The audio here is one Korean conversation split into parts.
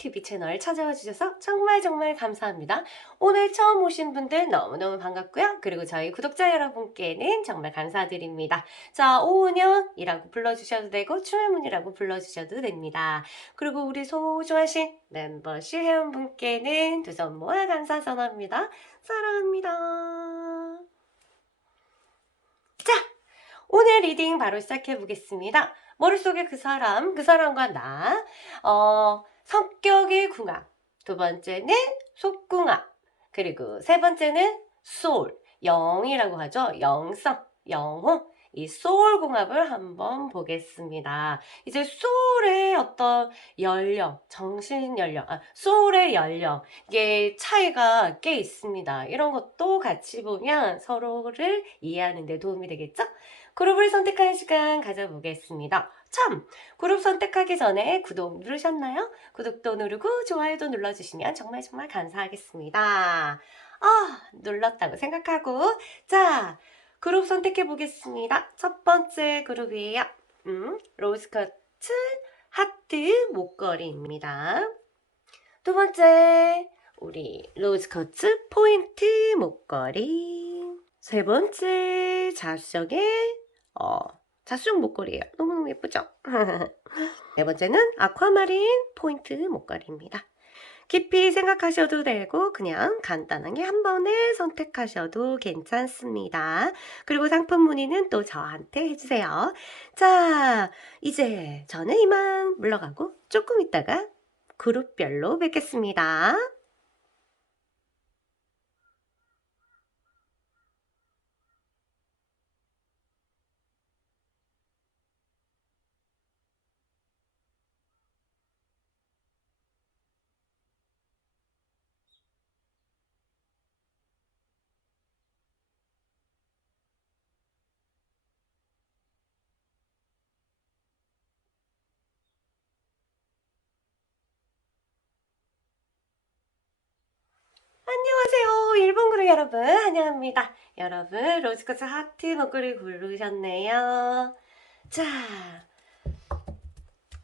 TV 채널 찾아와 주셔서 정말 정말 감사합니다. 오늘 처음 오신 분들 너무너무 반갑고요. 그리고 저희 구독자 여러분께는 정말 감사드립니다. 자, 오은영이라고 불러주셔도 되고 추매문이라고 불러주셔도 됩니다. 그리고 우리 소중하신 멤버십 회원분께는 두 손 모아 감사 전합니다. 사랑합니다. 자, 오늘 리딩 바로 시작해 보겠습니다. 머릿속에 그 사람과 나, 성격의 궁합, 두 번째는 속궁합, 그리고 세 번째는 소울, 영이라고 하죠. 영성, 영혼, 이 소울 궁합을 한번 보겠습니다. 이제 소울의 어떤 연령, 정신 연령, 소울의 연령, 이게 차이가 꽤 있습니다. 이런 것도 같이 보면 서로를 이해하는 데 도움이 되겠죠? 그룹을 선택하는 시간 가져보겠습니다. 참! 그룹 선택하기 전에 구독 누르셨나요? 구독도 누르고 좋아요도 눌러주시면 정말 정말 감사하겠습니다. 눌렀다고 생각하고 자, 그룹 선택해 보겠습니다. 첫 번째 그룹이에요. 로즈커트 하트 목걸이입니다. 두 번째, 우리 로즈커트 포인트 목걸이. 세 번째, 자수정의 자수정 목걸이에요. 너무너무 예쁘죠? 네 번째는 아쿠아마린 포인트 목걸이입니다. 깊이 생각하셔도 되고 그냥 간단하게 한 번에 선택하셔도 괜찮습니다. 그리고 상품 문의는 또 저한테 해주세요. 자, 이제 저는 이만 물러가고 조금 있다가 그룹별로 뵙겠습니다. 안녕하세요. 일본 그룹 여러분 환영합니다. 여러분 로즈커트 하트 목걸이 고르셨네요. 자,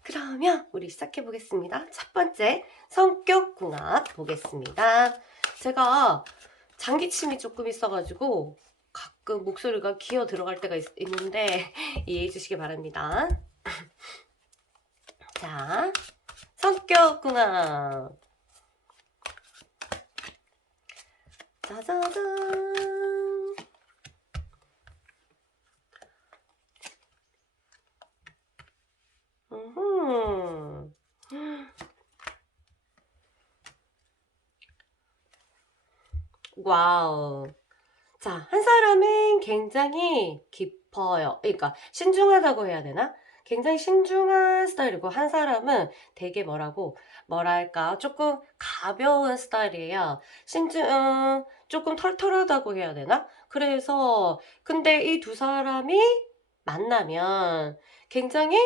그러면 우리 시작해 보겠습니다. 첫 번째 성격 궁합 보겠습니다. 제가 장기침이 조금 있어가지고 가끔 목소리가 기어 들어갈 때가 있는데 이해해 주시기 바랍니다. 자, 성격 궁합 짜자잔. 와우. 자, 한 사람은 굉장히 깊어요. 그러니까 신중하다고 해야 되나? 굉장히 신중한 스타일이고 한 사람은 되게 뭐랄까 조금 가벼운 스타일이에요. 조금 털털하다고 해야 되나? 그래서 근데 이 두 사람이 만나면 굉장히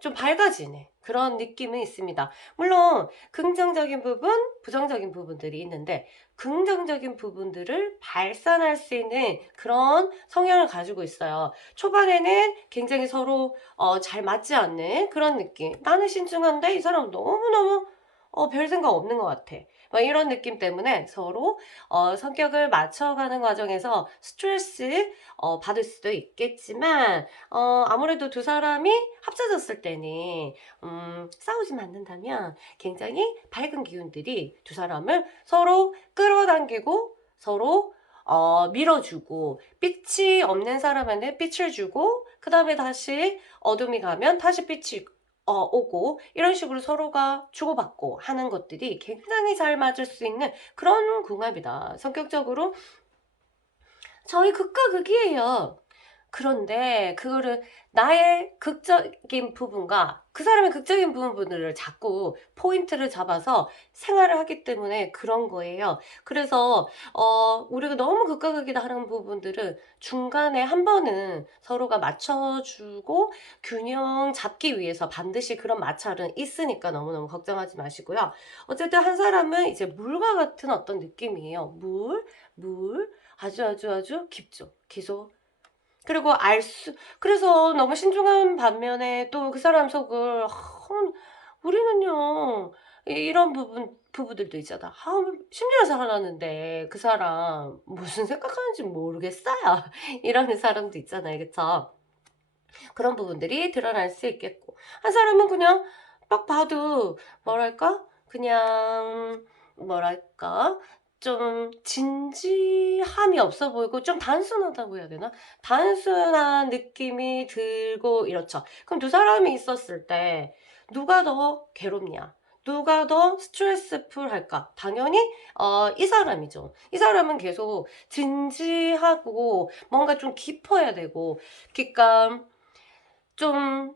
좀 밝아지네. 그런 느낌은 있습니다. 물론 긍정적인 부분, 부정적인 부분들이 있는데 긍정적인 부분들을 발산할 수 있는 그런 성향을 가지고 있어요. 초반에는 굉장히 서로 잘 맞지 않는 그런 느낌. 나는 신중한데 이 사람 너무너무 별 생각 없는 것 같아. 막 이런 느낌 때문에 서로 성격을 맞춰가는 과정에서 스트레스 받을 수도 있겠지만 아무래도 두 사람이 합쳐졌을 때는 싸우지 않는다면 굉장히 밝은 기운들이 두 사람을 서로 끌어당기고 서로 밀어주고 빛이 없는 사람한테 빛을 주고 그 다음에 다시 어둠이 가면 다시 빛이 오고 이런 식으로 서로가 주고받고 하는 것들이 굉장히 잘 맞을 수 있는 그런 궁합이다. 성격적으로 저희 극과 극이에요. 그런데 그거를 나의 극적인 부분과 그 사람의 극적인 부분들을 자꾸 포인트를 잡아서 생활을 하기 때문에 그런 거예요. 그래서 우리가 너무 극과 극이다 하는 부분들은 중간에 한 번은 서로가 맞춰주고 균형 잡기 위해서 반드시 그런 마찰은 있으니까 너무너무 걱정하지 마시고요. 어쨌든 한 사람은 이제 물과 같은 어떤 느낌이에요. 물, 아주 깊죠. 계속 그리고 그래서 너무 신중한 반면에 또 그 사람 속을 우리는요 이런 부부들도 있잖아. 10년 살아났는데 그 사람 무슨 생각하는지 모르겠어요." 이러는 사람도 있잖아요. 그쵸? 그런 부분들이 드러날 수 있겠고, 한 사람은 그냥 딱 봐도 뭐랄까? 그냥 뭐랄까? 좀 진지함이 없어 보이고 좀 단순하다고 해야 되나? 단순한 느낌이 들고 이렇죠. 그럼 두 사람이 있었을 때 누가 더 괴롭냐? 누가 더 스트레스풀 할까? 당연히 이 사람이죠. 이 사람은 계속 진지하고 뭔가 좀 깊어야 되고, 그러니까 좀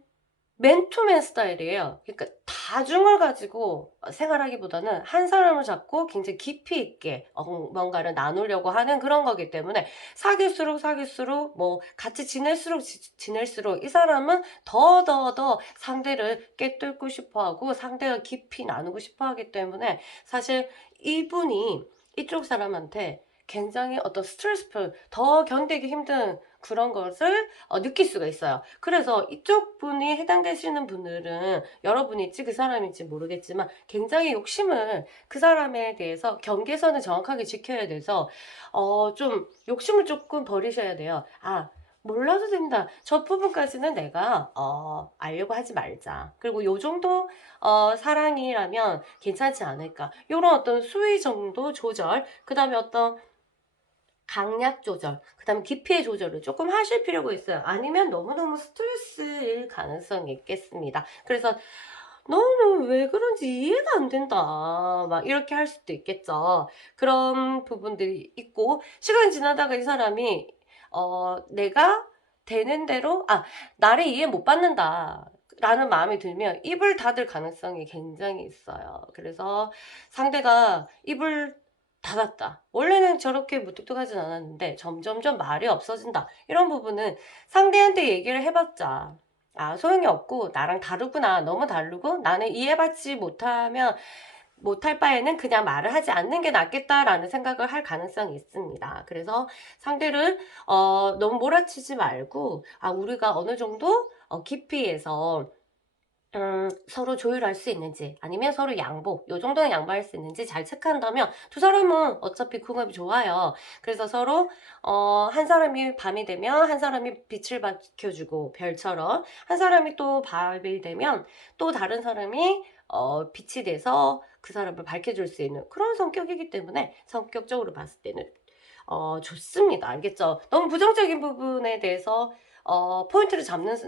맨투맨 스타일이에요. 그러니까 다중을 가지고 생활하기보다는 한 사람을 잡고 굉장히 깊이 있게 뭔가를 나누려고 하는 그런 거기 때문에, 사귈수록 뭐 같이 지낼수록 이 사람은 더 상대를 꿰뚫고 싶어 하고 상대가 깊이 나누고 싶어 하기 때문에, 사실 이분이 이쪽 사람한테 굉장히 어떤 스트레스풀, 더 견디기 힘든 그런 것을 느낄 수가 있어요. 그래서 이쪽 분이 해당되시는 분들은 여러분일지 그 사람일지 모르겠지만 굉장히 욕심을, 그 사람에 대해서 경계선을 정확하게 지켜야 돼서 좀 욕심을 조금 버리셔야 돼요. 아, 몰라도 된다. 저 부분까지는 내가 알려고 하지 말자. 그리고 요 정도 사랑이라면 괜찮지 않을까. 요런 어떤 수위 정도 조절, 그다음에 어떤 강약 조절, 그다음에 깊이의 조절을 조금 하실 필요가 있어요. 아니면 너무너무 스트레스일 가능성이 있겠습니다. 그래서 "너는 왜 그런지 이해가 안 된다." 막 이렇게 할 수도 있겠죠. 그런 부분들이 있고, 시간이 지나다가 이 사람이 내가 되는 대로 '나를 이해 못 받는다.'라는 마음이 들면 입을 닫을 가능성이 굉장히 있어요. 그래서 상대가 입을 닫았다. 원래는 저렇게 무뚝뚝하진 않았는데 점점점 말이 없어진다. 이런 부분은 상대한테 얘기를 해 봤자 소용이 없고, '나랑 다르구나. 너무 다르고 나는 이해받지 못할 바에는 그냥 말을 하지 않는 게 낫겠다.'라는 생각을 할 가능성이 있습니다. 그래서 상대를 너무 몰아치지 말고, 우리가 어느 정도 깊이에서 서로 조율할 수 있는지, 아니면 서로 양보, 요 정도는 양보할 수 있는지 잘 체크한다면 두 사람은 어차피 궁합이 좋아요. 그래서 서로 한 사람이 밤이 되면 한 사람이 빛을 밝혀주고, 별처럼 한 사람이 또 밤이 되면 또 다른 사람이 빛이 돼서 그 사람을 밝혀줄 수 있는 그런 성격이기 때문에, 성격적으로 봤을 때는 좋습니다. 알겠죠? 너무 부정적인 부분에 대해서 포인트를 잡는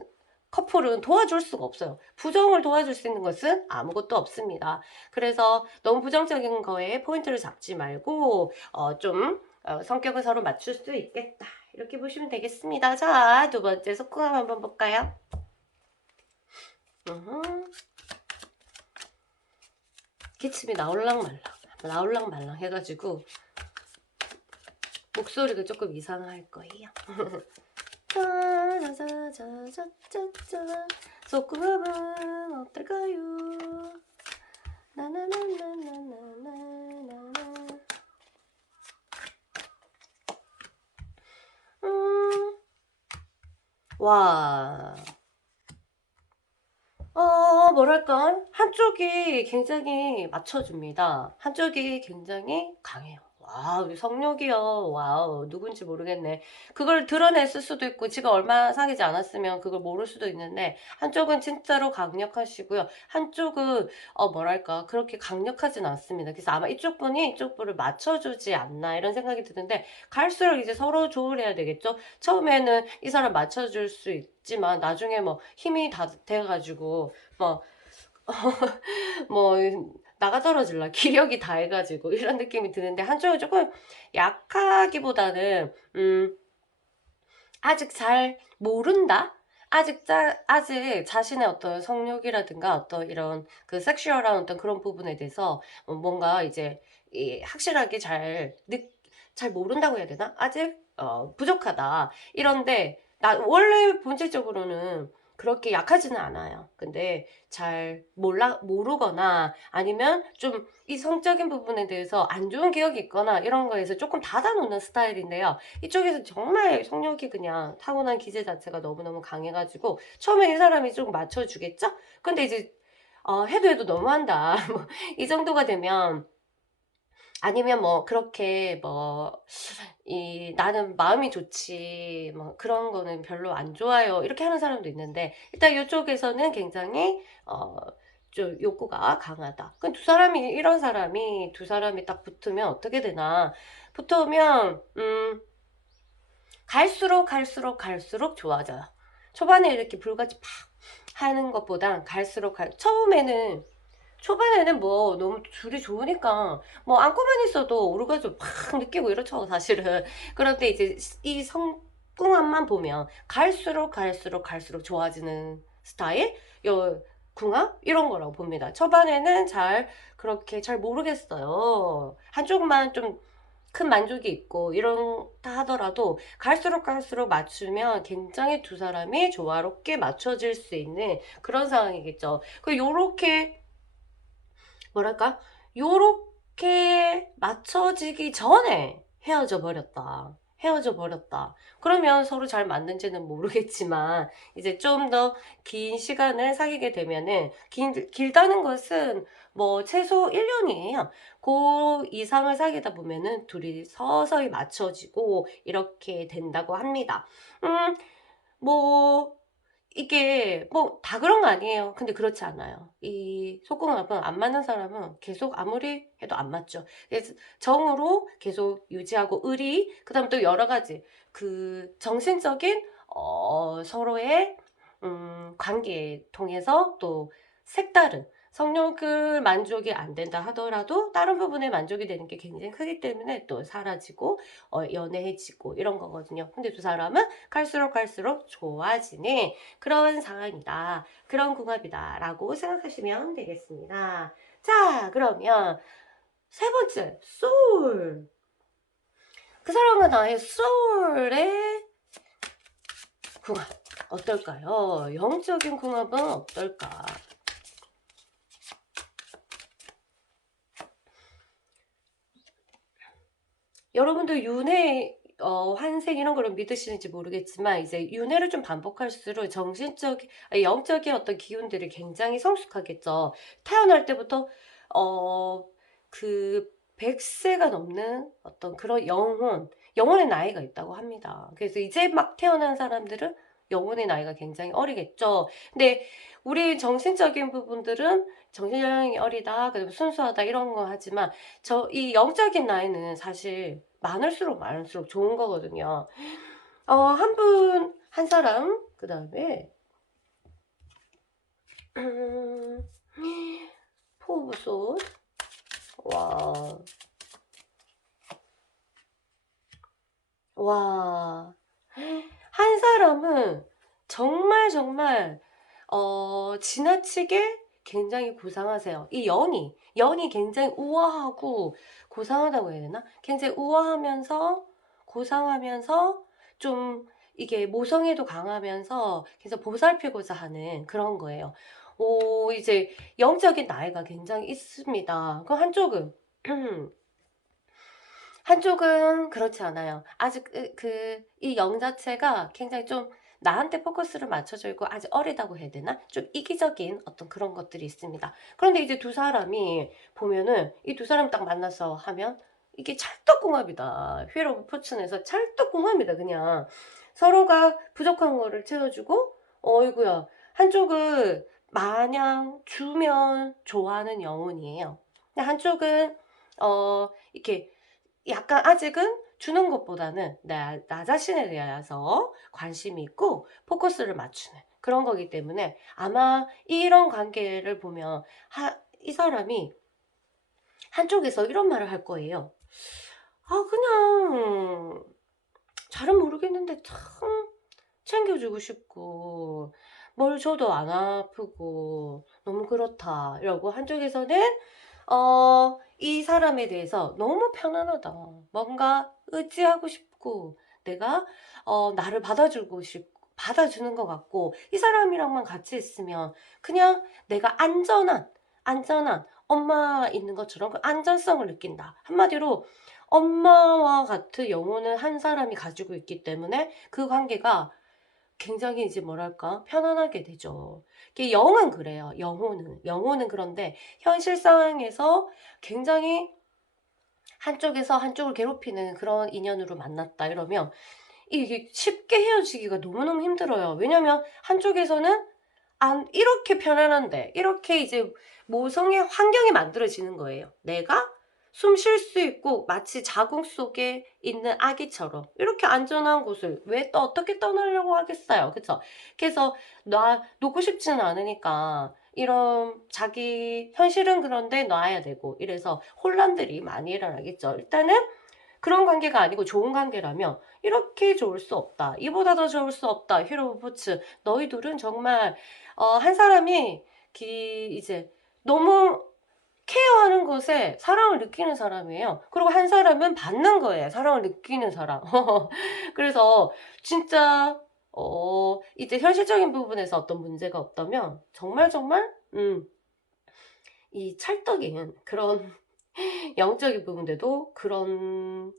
커플은 도와줄 수가 없어요. 부정을 도와줄 수 있는 것은 아무것도 없습니다. 그래서 너무 부정적인 거에 포인트를 잡지 말고 좀 성격을 서로 맞출 수 있겠다, 이렇게 보시면 되겠습니다. 자, 두 번째 속궁합 한번 볼까요? 기침이 나올랑 말랑 해가지고 목소리가 조금 이상할 거예요. 짜자자자자자, 속궁합은 어떨까요? 나나나나나나나나. 와. 뭐랄까, 한쪽이 굉장히 맞춰줍니다. 한쪽이 굉장히 강해요. 와우, 성욕이요. 와우, 누군지 모르겠네. 그걸 드러냈을 수도 있고, 지가 얼마 사귀지 않았으면 그걸 모를 수도 있는데, 한쪽은 진짜로 강력하시고요. 한쪽은, 뭐랄까, 그렇게 강력하진 않습니다. 그래서 아마 이쪽 분이 이쪽 분을 맞춰주지 않나, 이런 생각이 드는데, 갈수록 이제 서로 조율해야 되겠죠? 처음에는 이 사람 맞춰줄 수 있지만, 나중에 뭐 힘이 다 돼가지고, 뭐, 뭐 나가 떨어질라 기력이 다 해가지고 이런 느낌이 드는데, 한쪽은 조금 약하기보다는 아직 잘 모른다? 아직 자신의 어떤 성욕이라든가 어떤 이런 그 섹슈얼한 어떤 그런 부분에 대해서 뭔가 이제 확실하게 잘 모른다고 해야 되나? 아직 부족하다. 이런데 원래 본질적으로는 그렇게 약하지는 않아요. 근데 잘 모르거나, 아니면 좀 이 성적인 부분에 대해서 안 좋은 기억이 있거나 이런 거에서 조금 닫아놓는 스타일인데요. 이쪽에서 정말 성욕이 그냥 타고난 기질 자체가 너무너무 강해가지고 처음에 이 사람이 조금 맞춰주겠죠? 근데 이제 해도 너무한다. 뭐 이 정도가 되면, 아니면 뭐 그렇게 뭐 나는 마음이 좋지 뭐 그런 거는 별로 안 좋아요 이렇게 하는 사람도 있는데, 일단 이쪽에서는 굉장히 좀 욕구가 강하다. 그 두 사람이, 이런 사람이 두 사람이 딱 붙으면 어떻게 되나, 붙으면 갈수록 좋아져요. 초반에 이렇게 불같이 팍 하는 것보단 처음에는, 초반에는 뭐 너무 둘이 좋으니까 뭐 안고만 있어도 오르가즘 팍 느끼고 이렇죠 사실은. 그런데 이제 이 성궁합만 보면 갈수록 좋아지는 스타일, 요 궁합 이런 거라고 봅니다. 초반에는 그렇게 잘 모르겠어요. 한쪽만 좀 큰 만족이 있고 이런다 하더라도 갈수록 맞추면 굉장히 두 사람이 조화롭게 맞춰질 수 있는 그런 상황이겠죠. 요렇게 뭐랄까, 요렇게 맞춰지기 전에 헤어져 버렸다. 그러면 서로 잘 맞는지는 모르겠지만, 이제 좀 더 긴 시간을 사귀게 되면은, 길다는 것은 뭐 최소 1년이에요. 그 이상을 사귀다 보면은 둘이 서서히 맞춰지고 이렇게 된다고 합니다. 뭐 이게 뭐 다 그런 거 아니에요. 근데 그렇지 않아요. 이 속궁합은 안 맞는 사람은 계속 아무리 해도 안 맞죠. 그래서 정으로 계속 유지하고, 그다음 또 여러 가지 그 정신적인 서로의 관계에 통해서 또 색다른 성욕을 만족이 안 된다 하더라도 다른 부분에 만족이 되는 게 굉장히 크기 때문에 또 사라지고 연애해지고 이런 거거든요. 근데 두 사람은 갈수록 좋아지는 그런 상황이다. 그런 궁합이다. 라고 생각하시면 되겠습니다. 자, 그러면 세 번째, 소울. 그 사람과 나의 소울의 궁합. 어떨까요? 영적인 궁합은 어떨까? 여러분들 윤회, 환생 이런 거를 믿으시는지 모르겠지만, 이제 윤회를 좀 반복할수록 영적인 어떤 기운들이 굉장히 성숙하겠죠. 태어날 때부터, 어, 그, 100세가 넘는 어떤 그런 영혼의 나이가 있다고 합니다. 그래서 이제 막 태어난 사람들은 영혼의 나이가 굉장히 어리겠죠. 근데 우리 정신적인 부분들은 정신이 어리다, 그리고 순수하다 이런 거 하지만, 이 영적인 나이는 사실 많을수록 좋은 거거든요. 한 사람, 그 다음에, 포브소, 와, 와, 한 사람은 정말, 지나치게 굉장히 고상하세요. 연이 굉장히 우아하고 고상하다고 해야 되나? 굉장히 우아하면서 고상하면서 좀 이게 모성애도 강하면서 계속 보살피고자 하는 그런 거예요. 이제 영적인 나이가 굉장히 있습니다. 그 한쪽은 그렇지 않아요. 아직 이 영 자체가 굉장히 좀 나한테 포커스를 맞춰져 있고 아직 어리다고 해야 되나? 좀 이기적인 어떤 그런 것들이 있습니다. 그런데 이제 두 사람이 보면은 이 두 사람 딱 만나서 하면 이게 찰떡궁합이다. 휘로 포춘에서 찰떡궁합이다. 그냥 서로가 부족한 거를 채워주고, 어이구야, 한쪽은 마냥 주면 좋아하는 영혼이에요. 근데 한쪽은 이렇게 약간 아직은 주는 것보다는 나 자신에 대해서 관심이 있고 포커스를 맞추는 그런 거기 때문에, 아마 이런 관계를 보면 이 사람이 한쪽에서 이런 말을 할 거예요. 그냥 잘은 모르겠는데 참 챙겨주고 싶고 뭘 줘도 안 아프고 너무 그렇다 이러고, 한쪽에서는 이 사람에 대해서 너무 편안하다. 뭔가 의지하고 싶고, 내가, 나를 받아주는 것 같고, 이 사람이랑만 같이 있으면 그냥 내가 안전한 엄마 있는 것처럼 그 안전성을 느낀다. 한마디로 엄마와 같은 영혼을 한 사람이 가지고 있기 때문에 그 관계가 굉장히 이제 뭐랄까 편안하게 되죠. 이게 영은 그래요. 영혼은 그런데 현실 상황에서 굉장히 한쪽에서 한쪽을 괴롭히는 그런 인연으로 만났다 이러면 이게 쉽게 헤어지기가 너무너무 힘들어요. 왜냐면 한쪽에서는 안 이렇게 편안한데 이렇게 이제 모성의 환경이 만들어지는 거예요. 내가 숨 쉴 수 있고 마치 자궁 속에 있는 아기처럼 이렇게 안전한 곳을 왜 또 어떻게 떠나려고 하겠어요. 그쵸? 그래서 놔 놓고 싶지는 않으니까 이런 자기 현실은 그런데 놔야 되고 이래서 혼란들이 많이 일어나겠죠. 일단은 그런 관계가 아니고 좋은 관계라면 이렇게 좋을 수 없다. 이보다 더 좋을 수 없다. 히로 부츠 너희 둘은 정말 한 사람이 이제 너무 케어하는 것에 사랑을 느끼는 사람이에요. 그리고 한 사람은 받는 거예요. 사랑을 느끼는 사람. 그래서 진짜 이제 현실적인 부분에서 어떤 문제가 없다면 정말 이 찰떡인 그런 영적인 부분들도 그런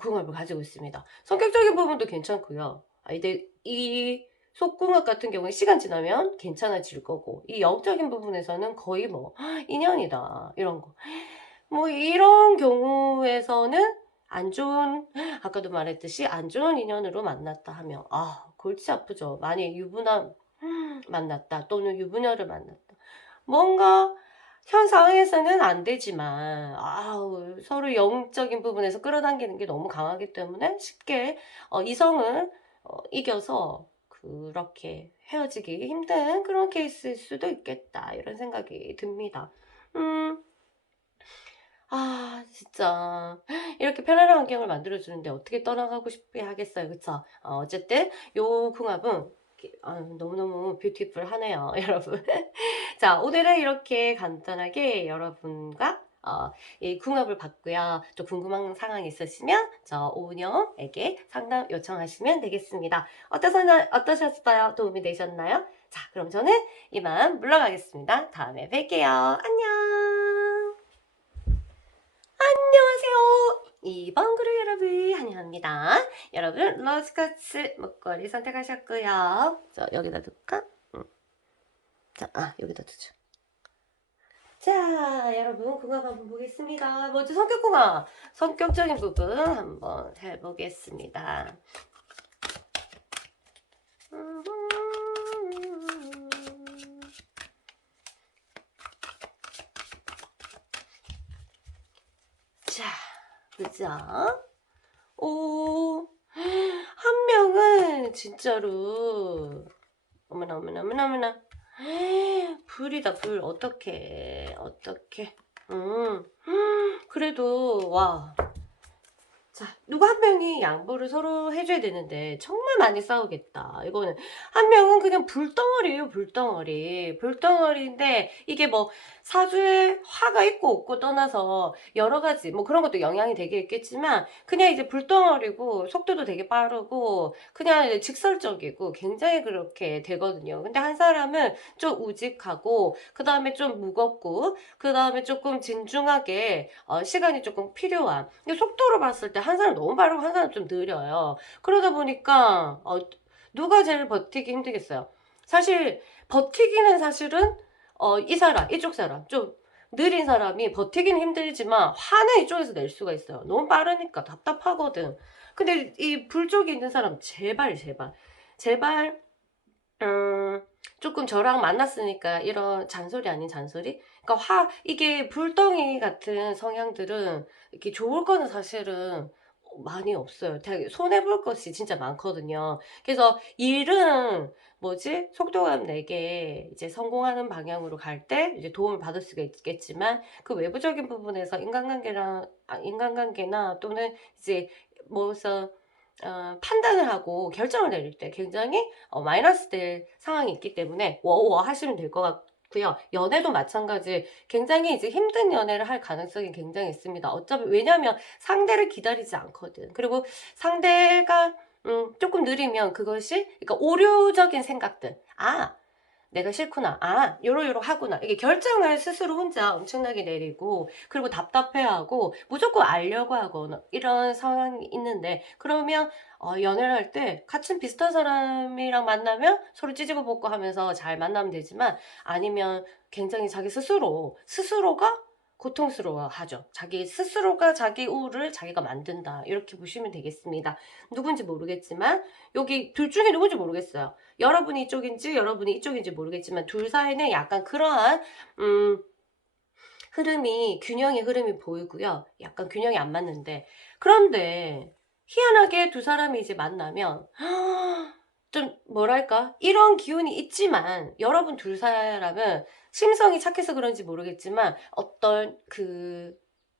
궁합을 가지고 있습니다. 성격적인 부분도 괜찮고요. 이제 이 속궁합 같은 경우에 시간 지나면 괜찮아질 거고 이 영적인 부분에서는 거의 뭐 인연이다 이런 거. 뭐 이런 경우에서는 안 좋은 아까도 말했듯이 안 좋은 인연으로 만났다 하면 골치 아프죠. 만약 유부남 만났다 또는 유부녀를 만났다. 뭔가 현 상황에서는 안 되지만 서로 영적인 부분에서 끌어당기는 게 너무 강하기 때문에 쉽게 이성을 이겨서 그렇게 헤어지기 힘든 그런 케이스일 수도 있겠다 이런 생각이 듭니다. 진짜 이렇게 편안한 환경을 만들어주는데 어떻게 떠나가고 싶게 하겠어요. 그쵸? 어쨌든 요 궁합은 너무너무 뷰티풀하네요. 여러분. 자, 오늘은 이렇게 간단하게 여러분과 이 궁합을 봤고요. 또 궁금한 상황이 있으시면 저 오은영에게 상담 요청하시면 되겠습니다. 어떠셨어요? 도움이 되셨나요? 자, 그럼 저는 이만 물러가겠습니다. 다음에 뵐게요. 안녕. 안녕하세요. 2번 그룹 여러분 환영합니다. 여러분 러스커츠 목걸이 선택하셨고요. 자, 여기다 둘까? 자, 여기다 두죠. 자, 여러분 궁합 한번 보겠습니다. 먼저 성격궁합, 성격적인 부분 한번 해보겠습니다. 자, 보자. 한 명은 진짜로 어머나 불이다 불 어떡해 그래도 와 자, 누구 한 명이 양보를 서로 해줘야 되는데 정말 많이 싸우겠다. 이거는 한 명은 그냥 불덩어리예요, 불덩어리. 불덩어리인데 이게 뭐 사주에 화가 있고 없고 떠나서 여러 가지 뭐 그런 것도 영향이 되게 있겠지만 그냥 이제 불덩어리고 속도도 되게 빠르고 그냥 이제 직설적이고 굉장히 그렇게 되거든요. 근데 한 사람은 좀 우직하고 그 다음에 좀 무겁고 그 다음에 조금 진중하게 시간이 조금 필요한 근데 속도로 봤을 때 한 사람 너무 빠르고 한 사람 좀 느려요. 그러다 보니까 누가 제일 버티기 힘들겠어요. 사실 버티기는 사실은 이쪽 사람 좀 느린 사람이 버티기는 힘들지만 화는 이쪽에서 낼 수가 있어요. 너무 빠르니까 답답하거든. 근데 이 불 쪽에 있는 사람 제발 조금 저랑 만났으니까 이런 잔소리 아닌 잔소리? 그러니까 이게 불덩이 같은 성향들은 이렇게 좋을 거는 사실은 많이 없어요. 되게 손해볼 것이 진짜 많거든요. 그래서 일은 속도감 내게 이제 성공하는 방향으로 갈 때 이제 도움을 받을 수가 있겠지만 그 외부적인 부분에서 인간관계나 또는 이제 뭐서 판단을 하고 결정을 내릴 때 굉장히 마이너스 될 상황이 있기 때문에 워워 하시면 될 것 같고요. 연애도 마찬가지 굉장히 이제 힘든 연애를 할 가능성이 굉장히 있습니다. 어차피 왜냐면 상대를 기다리지 않거든. 그리고 상대가 조금 느리면 그것이 그러니까 오류적인 생각들 내가 싫구나. 아, 요러요러 하구나. 이게 결정을 스스로 혼자 엄청나게 내리고, 그리고 답답해하고, 무조건 알려고 하고, 이런 상황이 있는데, 그러면, 연애를 할 때, 같은 비슷한 사람이랑 만나면 서로 찌지고 볶고 하면서 잘 만나면 되지만, 아니면 굉장히 자기 스스로가 고통스러워 하죠. 자기 스스로가 자기 우울을 자기가 만든다. 이렇게 보시면 되겠습니다. 누군지 모르겠지만, 여기 둘 중에 누군지 모르겠어요. 여러분이 이쪽인지 여러분이 이쪽인지 모르겠지만 둘 사이는 약간 그러한 균형의 흐름이 보이고요. 약간 균형이 안 맞는데, 그런데 희한하게 두 사람이 이제 만나면 좀 뭐랄까, 이런 기운이 있지만 여러분 둘 사람은 심성이 착해서 그런지 모르겠지만 어떤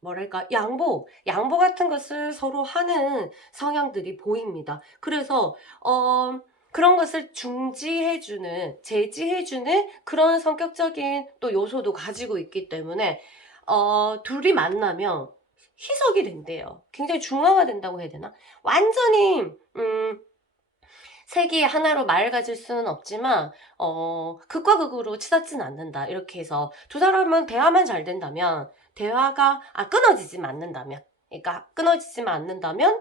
뭐랄까, 양보 같은 것을 서로 하는 성향들이 보입니다. 그래서 그런 것을 제지해주는 그런 성격적인 또 요소도 가지고 있기 때문에, 둘이 만나면 희석이 된대요. 굉장히 중화가 된다고 해야 되나? 완전히, 색이 하나로 맑아질 수는 없지만, 극과 극으로 치닫지는 않는다. 이렇게 해서 두 사람은 대화만 잘 된다면, 끊어지지만 않는다면, 그러니까 끊어지지만 않는다면,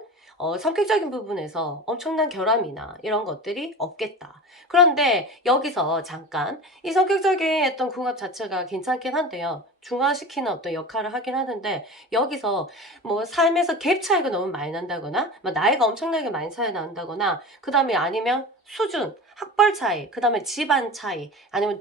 성격적인 부분에서 엄청난 결함이나 이런 것들이 없겠다. 그런데 여기서 잠깐 이 성격적인 어떤 궁합 자체가 괜찮긴 한데요. 중화시키는 어떤 역할을 하긴 하는데, 여기서 뭐 삶에서 갭 차이가 너무 많이 난다거나, 뭐 나이가 엄청나게 많이 차이 난다거나, 그 다음에 아니면 수준, 학벌 차이, 그 다음에 집안 차이, 아니면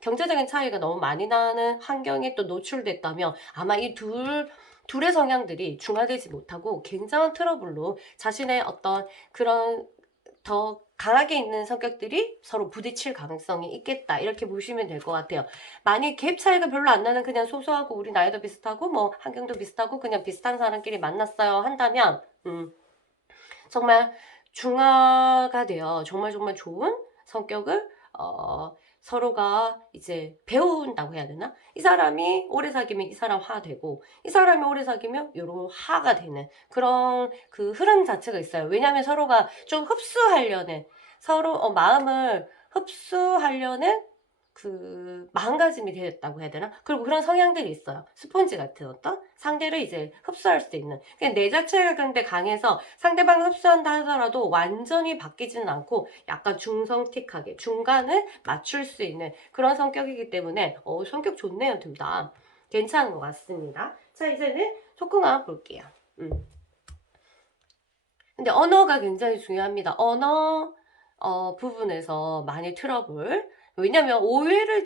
경제적인 차이가 너무 많이 나는 환경에 또 노출됐다면, 아마 이 둘의 성향들이 중화되지 못하고 굉장한 트러블로 자신의 어떤 그런 더 강하게 있는 성격들이 서로 부딪힐 가능성이 있겠다. 이렇게 보시면 될 것 같아요. 만약 갭 차이가 별로 안 나는, 그냥 소소하고 우리 나이도 비슷하고 뭐 환경도 비슷하고 그냥 비슷한 사람끼리 만났어요 한다면, 정말 중화가 되어 정말 정말 좋은 성격을 서로가 이제 배운다고 해야 되나? 이 사람이 오래 사귀면 이 사람 화 되고, 이 사람이 오래 사귀면 요런 화가 되는 그런 그 흐름 자체가 있어요. 왜냐하면 서로가 좀 서로 마음을 흡수하려는 그 마음가짐이 되었다고 해야 되나? 그리고 그런 성향들이 있어요. 스폰지 같은 어떤 상대를 이제 흡수할 수 있는. 그냥 내 자체가 근데 강해서 상대방을 흡수한다 하더라도 완전히 바뀌지는 않고 약간 중성틱하게 중간을 맞출 수 있는 그런 성격이기 때문에 성격 좋네요, 둘 다. 괜찮은 것 같습니다. 자, 이제는 속궁합 볼게요. 근데 언어가 굉장히 중요합니다. 언어 부분에서 많이 트러블. 왜냐면 오해를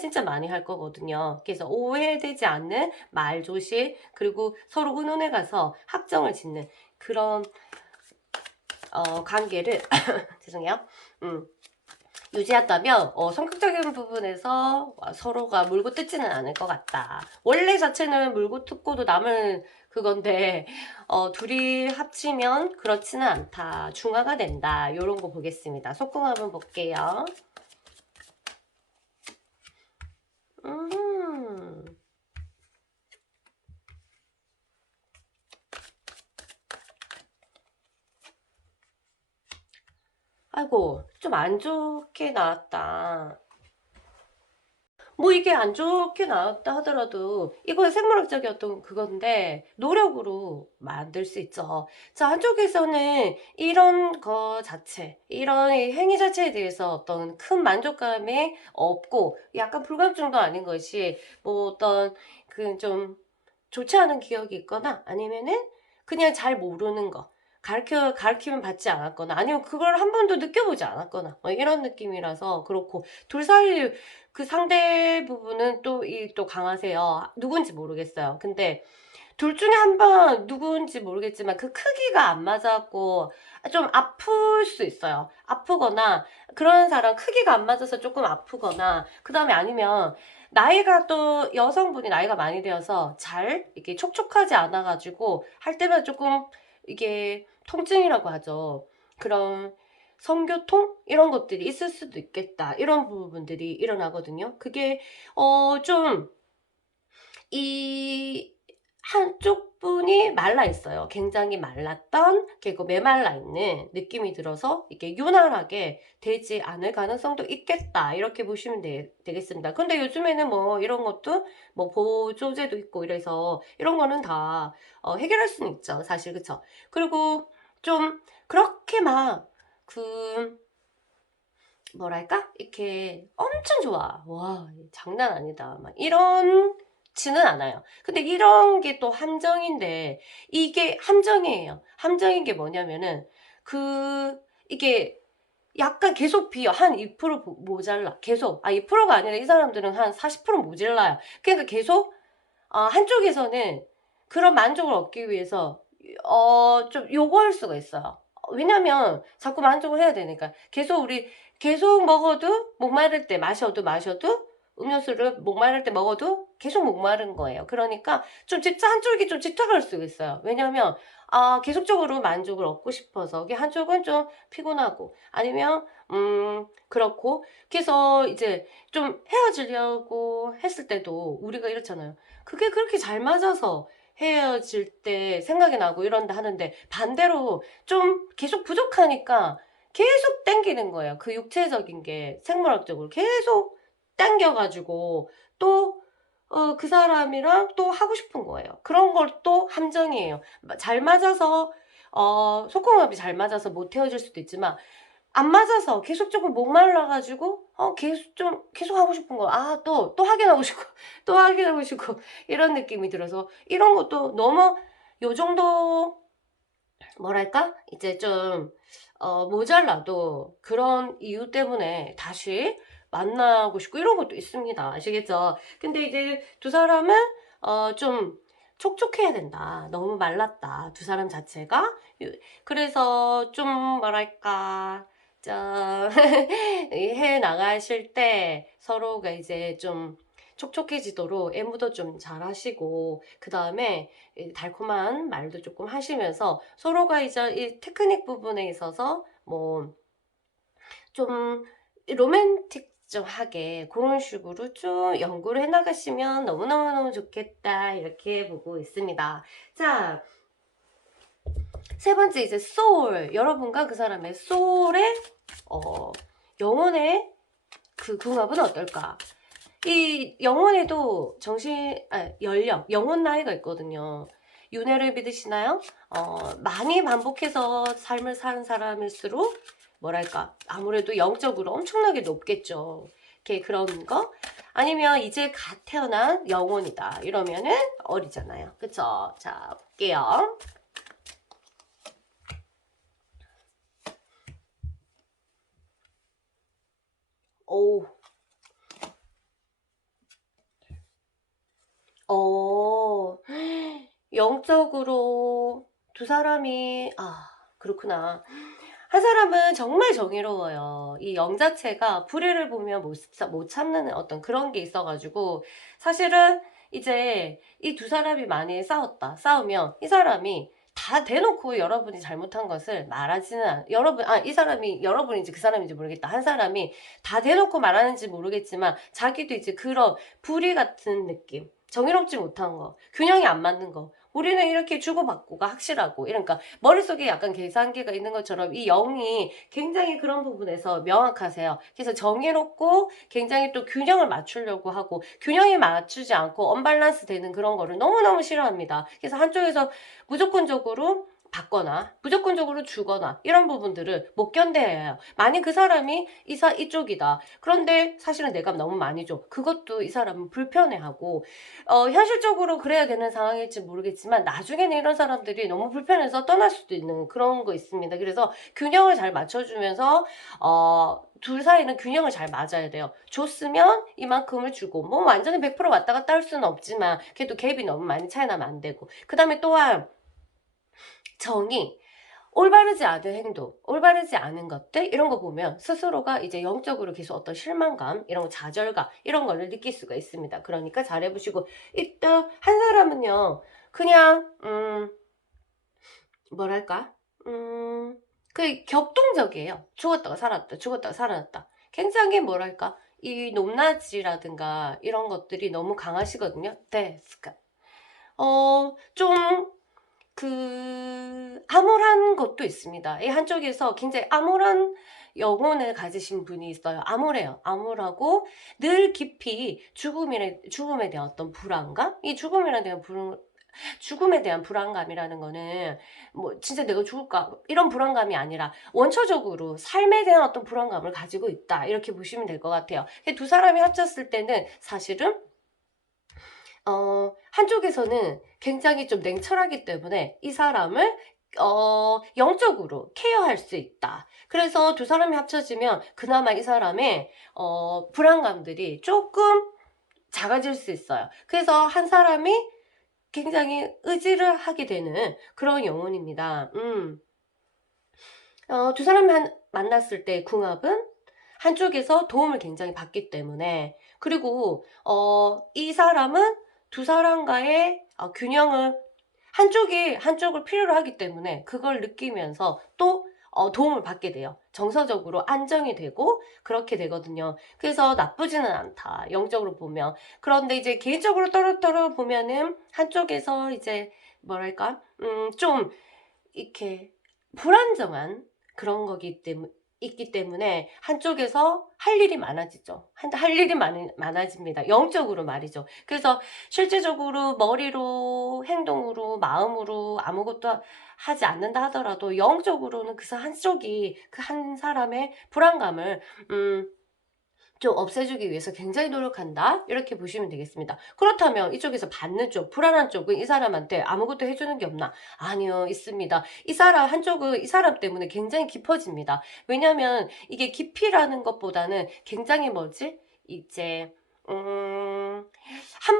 진짜 많이 할 거거든요. 그래서 오해되지 않는 말조심, 그리고 서로 의논해 가서 합정을 짓는 그런 관계를 죄송해요. 유지한다면 성격적인 부분에서 서로가 물고 뜯지는 않을 것 같다. 원래 자체는 물고 뜯고도 남을 그건데 둘이 합치면 그렇지는 않다. 중화가 된다. 요런 거 보겠습니다. 속궁합 한번 볼게요. 아이고, 좀 안 좋게 나왔다. 뭐 이게 안 좋게 나왔다 하더라도 이건 생물학적인 어떤 그건데 노력으로 만들 수 있죠. 자, 한쪽에서는 이런 거 자체, 이런 이 행위 자체에 대해서 어떤 큰 만족감이 없고 약간 불감증도 아닌 것이 뭐 어떤 그 좀 좋지 않은 기억이 있거나, 아니면은 그냥 잘 모르는 거. 가르치면 받지 않았거나, 아니면 그걸 한 번도 느껴보지 않았거나, 이런 느낌이라서 그렇고, 둘 사이 그 상대 부분은 또 강하세요. 누군지 모르겠어요. 근데 둘 중에 한 번 누군지 모르겠지만 그 크기가 안 맞았고 좀 아플 수 있어요. 아프거나, 그런 사람 크기가 안 맞아서 조금 아프거나, 그 다음에 아니면 여성분이 나이가 많이 되어서 잘 이렇게 촉촉하지 않아가지고 할 때마다 조금 이게 통증이라고 하죠. 그런 성교통? 이런 것들이 있을 수도 있겠다. 이런 부분들이 일어나거든요. 그게, 좀, 이, 한쪽 분이 말라 있어요. 굉장히 말랐던 그리고 메말라 있는 느낌이 들어서 이게 윤활하게 되지 않을 가능성도 있겠다. 이렇게 보시면 되겠습니다. 근데 요즘에는 뭐 이런 것도 뭐 보조제도 있고 이래서 이런 거는 다 해결할 수는 있죠. 사실 그쵸? 그리고 좀 그렇게 막 그 뭐랄까? 이렇게 엄청 좋아. 와, 장난 아니다. 막 이런지는 않아요. 근데 이런 게 또 함정인데, 이게 함정이에요. 함정인 게 뭐냐면은, 이게 약간 계속 비어. 한 2% 모자라. 계속. 2%가 아니라 이 사람들은 한 40% 모자라요. 그러니까 계속, 한쪽에서는 그런 만족을 얻기 위해서, 좀 요구할 수가 있어요. 왜냐면 자꾸 만족을 해야 되니까. 계속 먹어도 목마를 때 마셔도 음료수를 목마를 때 먹어도 계속 목마른 거예요. 그러니까 좀 한쪽이 좀 집착할 수 있어요. 왜냐면 계속적으로 만족을 얻고 싶어서 한쪽은 좀 피곤하고 아니면 그렇고 그래서 이제 좀 헤어지려고 했을 때도 우리가 이렇잖아요. 그게 그렇게 잘 맞아서 헤어질 때 생각이 나고 이런다 하는데 반대로 좀 계속 부족하니까 계속 땡기는 거예요. 그 육체적인 게 생물학적으로 계속 땡겨가지고 또 그 사람이랑 또 하고 싶은 거예요. 그런 걸 또 함정이에요. 잘 맞아서 속궁합이 잘 맞아서 못 헤어질 수도 있지만 안 맞아서 계속 조금 목말라가지고 계속 하고 싶은 거. 또 확인하고 싶고 또 확인하고 싶고 이런 느낌이 들어서 이런 것도 너무 요 정도 뭐랄까? 이제 좀, 모자라도 그런 이유 때문에 다시 만나고 싶고 이런 것도 있습니다. 아시겠죠? 근데 이제 두 사람은, 좀 촉촉해야 된다. 너무 말랐다. 두 사람 자체가. 그래서 좀, 뭐랄까, 좀, 해 나가실 때 서로가 이제 좀 촉촉해지도록 애무도 좀 잘 하시고, 그 다음에 달콤한 말도 조금 하시면서 서로가 이제 이 테크닉 부분에 있어서 뭐 좀 로맨틱 좀 하게 그런 식으로 좀 연구를 해 나가시면 너무너무너무 좋겠다 이렇게 보고 있습니다. 자, 세 번째 이제 소울. 여러분과 그 사람의 소울의 영혼의 그 궁합은 어떨까? 이 영혼에도 영혼 나이가 있거든요. 윤회를 믿으시나요? 많이 반복해서 삶을 사는 사람일수록 뭐랄까 아무래도 영적으로 엄청나게 높겠죠. 이렇게 그런 거 아니면 이제 갓 태어난 영혼이다 이러면은 어리잖아요. 그쵸? 자 볼게요. 오, 어, 영적으로 두 사람이 그렇구나. 한 사람은 정말 정의로워요. 이 영 자체가 불의를 보면 못 참는 어떤 그런 게 있어가지고 사실은 이제 이 두 사람이 많이 싸우면 이 사람이 다 대놓고 여러분이 잘못한 것을 말하지는 이 사람이 여러분인지 그 사람인지 모르겠다. 한 사람이 다 대놓고 말하는지 모르겠지만 자기도 이제 그런 불의 같은 느낌, 정의롭지 못한 거, 균형이 안 맞는 거, 우리는 이렇게 주고받고가 확실하고 이러니까 머릿속에 약간 계산기가 있는 것처럼 이 영이 굉장히 그런 부분에서 명확하세요. 그래서 정의롭고 굉장히 또 균형을 맞추려고 하고 균형이 맞추지 않고 언밸런스 되는 그런 거를 너무너무 싫어합니다. 그래서 한쪽에서 무조건적으로 받거나 무조건적으로 주거나 이런 부분들을 못 견뎌해요. 만약 그 사람이 이쪽이다. 그런데 사실은 내가 너무 많이 줘. 그것도 이 사람은 불편해하고 현실적으로 그래야 되는 상황일지 모르겠지만 나중에는 이런 사람들이 너무 불편해서 떠날 수도 있는 그런 거 있습니다. 그래서 균형을 잘 맞춰주면서 둘 사이는 균형을 잘 맞아야 돼요. 줬으면 이만큼을 주고 뭐 완전히 100% 왔다 갔다 할 수는 없지만 그래도 갭이 너무 많이 차이 나면 안 되고 그 다음에 또한 정이 올바르지 않은 행동, 올바르지 않은 것들 이런 거 보면 스스로가 이제 영적으로 계속 어떤 실망감, 이런 거 좌절감 이런 거를 느낄 수가 있습니다. 그러니까 잘해보시고 일단 한 사람은요 그냥 뭐랄까 그 격동적이에요. 죽었다가 살았다, 죽었다가 살아났다. 굉장히 뭐랄까 이 높낮이라든가 이런 것들이 너무 강하시거든요. 네, 좀 암울한 것도 있습니다. 이 한쪽에서 굉장히 암울한 영혼을 가지신 분이 있어요. 암울해요. 암울하고 늘 깊이 죽음에 대한 어떤 불안감? 이 죽음에 대한 불안감이라는 거는 뭐 진짜 내가 죽을까 이런 불안감이 아니라 원초적으로 삶에 대한 어떤 불안감을 가지고 있다. 이렇게 보시면 될 것 같아요. 두 사람이 합쳤을 때는 사실은 한쪽에서는 굉장히 좀 냉철하기 때문에 이 사람을 영적으로 케어할 수 있다. 그래서 두 사람이 합쳐지면 그나마 이 사람의 불안감들이 조금 작아질 수 있어요. 그래서 한 사람이 굉장히 의지를 하게 되는 그런 영혼입니다. 두 사람이 만났을 때 궁합은 한쪽에서 도움을 굉장히 받기 때문에, 그리고 이 사람은 두 사람과의 균형을 한쪽을 필요로 하기 때문에 그걸 느끼면서 또 도움을 받게 돼요. 정서적으로 안정이 되고 그렇게 되거든요. 그래서 나쁘지는 않다, 영적으로 보면. 그런데 이제 개인적으로 떨어뜨려 보면은 한쪽에서 이제 뭐랄까 좀 이렇게 불안정한 그런 거기 때문에 있기 때문에 한쪽에서 할 일이 많아지죠. 할 일이 많아집니다. 영적으로 말이죠. 그래서 실제적으로 머리로, 행동으로, 마음으로 아무것도 하지 않는다 하더라도 영적으로는 그 한쪽이 그 한 사람의 불안감을 좀 없애주기 위해서 굉장히 노력한다, 이렇게 보시면 되겠습니다. 그렇다면 이쪽에서 받는 쪽, 불안한 쪽은 이 사람한테 아무것도 해주는 게 없나? 아니요, 있습니다. 이 사람 한쪽은 이 사람 때문에 굉장히 깊어집니다. 왜냐면 이게 깊이라는 것보다는 굉장히 이제 한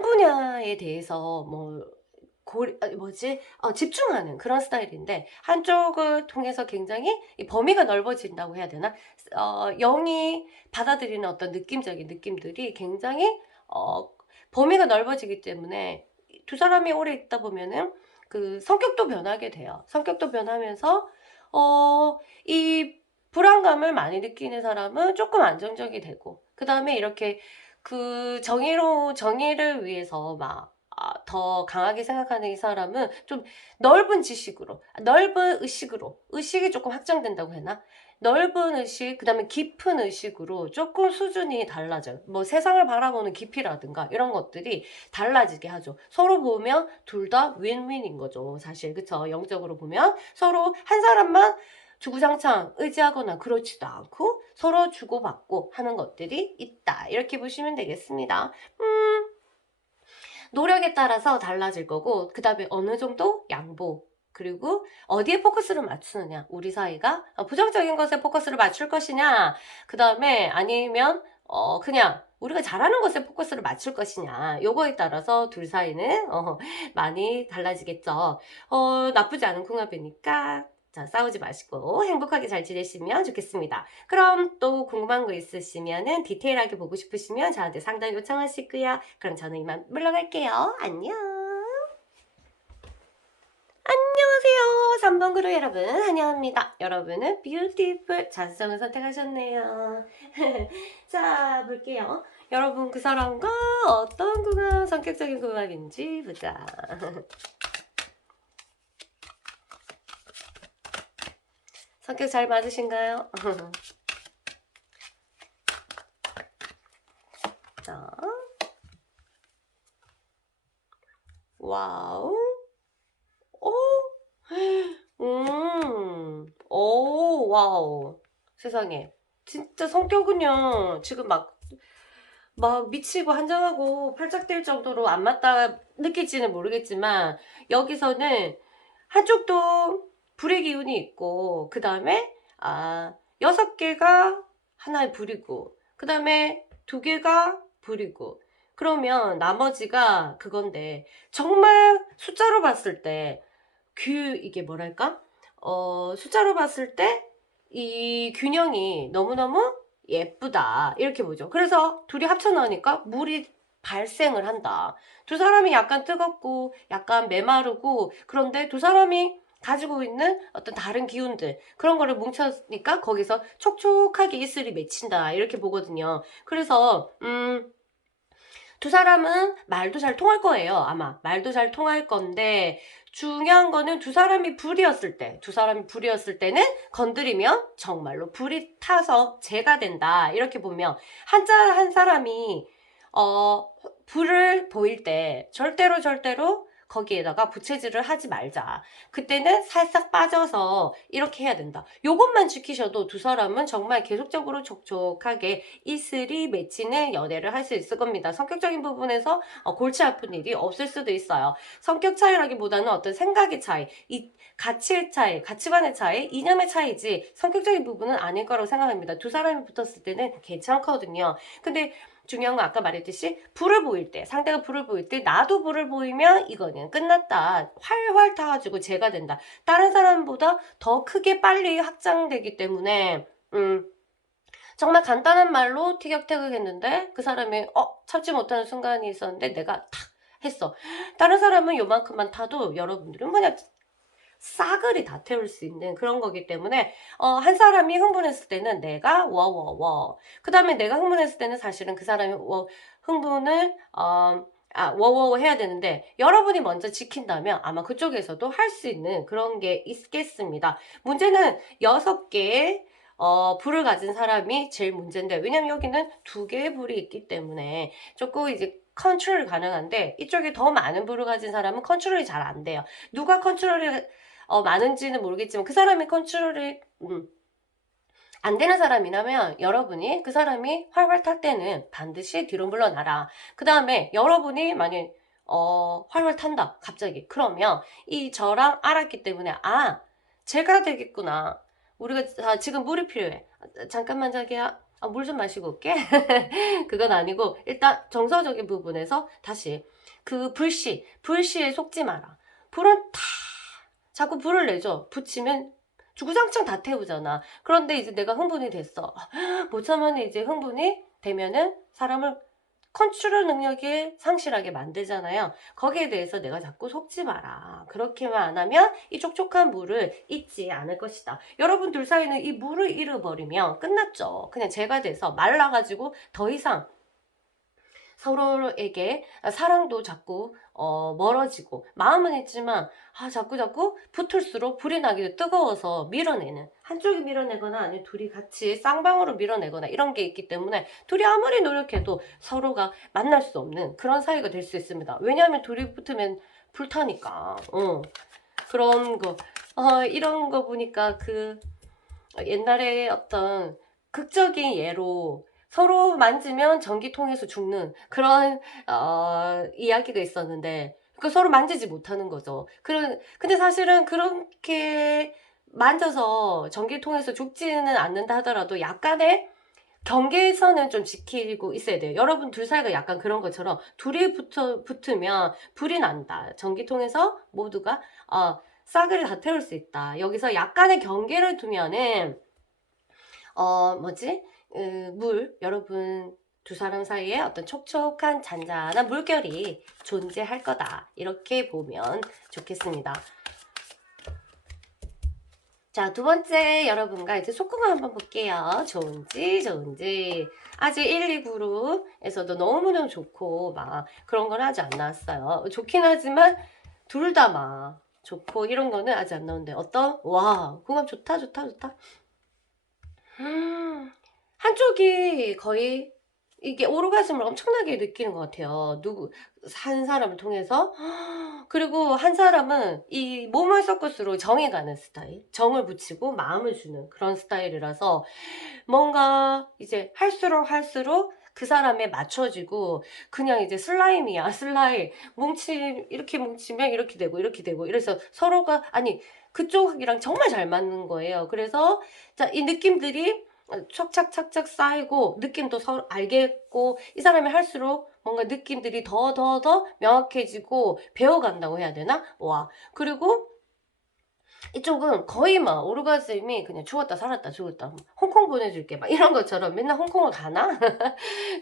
분야에 대해서 집중하는 그런 스타일인데, 한쪽을 통해서 굉장히 이 범위가 넓어진다고 해야 되나? 영이 받아들이는 어떤 느낌적인 느낌들이 굉장히 범위가 넓어지기 때문에 두 사람이 오래 있다 보면은 그 성격도 변하게 돼요. 성격도 변하면서 이 불안감을 많이 느끼는 사람은 조금 안정적이 되고, 그 다음에 이렇게 그 정의를 위해서 더 강하게 생각하는 이 사람은 좀 넓은 의식이 조금 확장된다고 해나? 넓은 의식, 그 다음에 깊은 의식으로 조금 수준이 달라져요. 뭐 세상을 바라보는 깊이라든가 이런 것들이 달라지게 하죠. 서로 보면 둘 다 윈윈인 거죠. 사실, 그쵸? 영적으로 보면 서로 한 사람만 주구장창 의지하거나 그렇지도 않고 서로 주고받고 하는 것들이 있다, 이렇게 보시면 되겠습니다. 노력에 따라서 달라질 거고, 그 다음에 어느 정도 양보, 그리고 어디에 포커스를 맞추느냐, 우리 사이가 부정적인 것에 포커스를 맞출 것이냐, 그 다음에 아니면 그냥 우리가 잘하는 것에 포커스를 맞출 것이냐, 요거에 따라서 둘 사이는 많이 달라지겠죠. 나쁘지 않은 궁합이니까 자, 싸우지 마시고 행복하게 잘 지내시면 좋겠습니다. 그럼 또 궁금한 거 있으시면은 디테일하게 보고 싶으시면 저한테 상담 요청하시고요. 그럼 저는 이만 물러갈게요. 안녕. 안녕하세요. 3번 그룹 여러분, 환영합니다. 여러분은 뷰티풀 자수성을 선택하셨네요. 자, 볼게요. 여러분, 그 사람과 어떤 성격적인 궁합인지 보자. 성격 잘 맞으신가요? 자, 와우, 오, 와우. 세상에. 진짜 성격은요, 지금 막 미치고 한장하고 팔짝 뛸 정도로 안 맞다 느낄지는 모르겠지만, 여기서는 한쪽도 불의 기운이 있고, 그 다음에, 6개가 하나의 불이고, 그 다음에 2개가 불이고, 그러면 나머지가 그건데, 정말 숫자로 봤을 때, 이게 뭐랄까? 숫자로 봤을 때, 이 균형이 너무너무 예쁘다, 이렇게 보죠. 그래서 둘이 합쳐 넣으니까 물이 발생을 한다. 두 사람이 약간 뜨겁고 약간 메마르고, 그런데 두 사람이 가지고 있는 어떤 다른 기운들, 그런 거를 뭉쳤으니까 거기서 촉촉하게 이슬이 맺힌다, 이렇게 보거든요. 그래서 두 사람은 말도 잘 통할 거예요. 아마 말도 잘 통할 건데 중요한 거는 두 사람이 불이었을 때, 두 사람이 불이었을 때는 건드리면 정말로 불이 타서 재가 된다. 이렇게 보면 한 사람이 불을 보일 때 절대로 거기에다가 부채질을 하지 말자. 그때는 살짝 빠져서 이렇게 해야 된다. 요것만 지키셔도 두 사람은 정말 계속적으로 촉촉하게 이슬이 맺히는 연애를 할 수 있을 겁니다. 성격적인 부분에서 골치 아픈 일이 없을 수도 있어요. 성격 차이라기보다는 어떤 생각의 차이, 이 가치의 차이, 가치관의 차이, 이념의 차이지 성격적인 부분은 아닐 거라고 생각합니다. 두 사람이 붙었을 때는 괜찮거든요. 근데 중요한 건 아까 말했듯이 불을 보일 때, 상대가 불을 보일 때 나도 불을 보이면 이거는 끝났다. 활활 타가지고 재가 된다. 다른 사람보다 더 크게 빨리 확장되기 때문에 정말 간단한 말로 티격태격했는데 그 사람이 참지 못하는 순간이 있었는데 내가 탁 했어. 다른 사람은 요만큼만 타도 여러분들은 그냥 싸그리 다 태울 수 있는 그런 거기 때문에 한 사람이 흥분했을 때는 내가 워워워, 그 다음에 내가 흥분했을 때는 사실은 그 사람이 흥분을 워워워 해야 되는데 여러분이 먼저 지킨다면 아마 그쪽에서도 할 수 있는 그런 게 있겠습니다. 문제는 6개의 불을 가진 사람이 제일 문제인데, 왜냐면 여기는 2개의 불이 있기 때문에 조금 이제 컨트롤이 가능한데 이쪽에 더 많은 불을 가진 사람은 컨트롤이 잘 안 돼요. 누가 컨트롤이 많은지는 모르겠지만 그 사람이 컨트롤이 안 되는 사람이라면 여러분이 그 사람이 활활 탈 때는 반드시 뒤로 물러나라. 그 다음에 여러분이 만약 활활 탄다 갑자기, 그러면 이 저랑 알았기 때문에 제가 되겠구나. 우리가 지금 물이 필요해. 잠깐만 자기야, 물 좀 마시고 올게. 그건 아니고 일단 정서적인 부분에서 다시 그 불씨에 속지 마라. 불은 자꾸 불을 내죠. 붙이면 주구장창 다 태우잖아. 그런데 이제 내가 흥분이 됐어. 못 참으니 이제 흥분이 되면은 사람을 컨트롤 능력이 상실하게 만들잖아요. 거기에 대해서 내가 자꾸 속지 마라. 그렇게만 안 하면 이 촉촉한 물을 잊지 않을 것이다. 여러분 둘 사이는 이 물을 잃어버리면 끝났죠. 그냥 제가 돼서 말라가지고 더 이상 서로에게 사랑도 자꾸 멀어지고, 마음은 있지만 자꾸 붙을수록 불이 나기도 뜨거워서 밀어내는, 한쪽이 밀어내거나 아니면 둘이 같이 쌍방으로 밀어내거나 이런 게 있기 때문에 둘이 아무리 노력해도 서로가 만날 수 없는 그런 사이가 될 수 있습니다. 왜냐하면 둘이 붙으면 불타니까. 그런 거 이런 거 보니까 그 옛날에 어떤 극적인 예로 서로 만지면 전기통에서 죽는 그런 이야기가 있었는데, 그 서로 만지지 못하는 거죠. 근데 사실은 그렇게 만져서 전기통에서 죽지는 않는다 하더라도 약간의 경계선은 좀 지키고 있어야 돼요. 여러분 둘 사이가 약간 그런 것처럼 둘이 붙으면 불이 난다. 전기통에서 모두가 싹을 다 태울 수 있다. 여기서 약간의 경계를 두면은 여러분 두 사람 사이에 어떤 촉촉한 잔잔한 물결이 존재할 거다. 이렇게 보면 좋겠습니다. 자, 두 번째 여러분과 이제 속궁합 한번 볼게요. 좋은지. 아직 1, 2 그룹에서도 너무너무 좋고 막 그런 건 아직 안 나왔어요. 좋긴 하지만 둘 다 막 좋고 이런 거는 아직 안 나오는데 궁합 좋다. 한쪽이 거의 이게 오르가즘을 엄청나게 느끼는 것 같아요. 한 사람을 통해서. 그리고 한 사람은 이 몸을 섞을수록 정이 가는 스타일, 정을 붙이고 마음을 주는 그런 스타일이라서 뭔가 이제 할수록 그 사람에 맞춰지고 그냥 이제 슬라임이야. 슬라임. 이렇게 뭉치면 이렇게 되고 이래서 서로가 그쪽이랑 정말 잘 맞는 거예요. 그래서 이 느낌들이 착착 쌓이고 느낌도 서로 알겠고, 이 사람이 할수록 뭔가 느낌들이 더 명확해지고 배워간다고 해야 되나? 그리고 이쪽은 거의 막 오르가즘이 그냥 죽었다 살았다 홍콩 보내줄게 막 이런 것처럼 맨날 홍콩을 가나?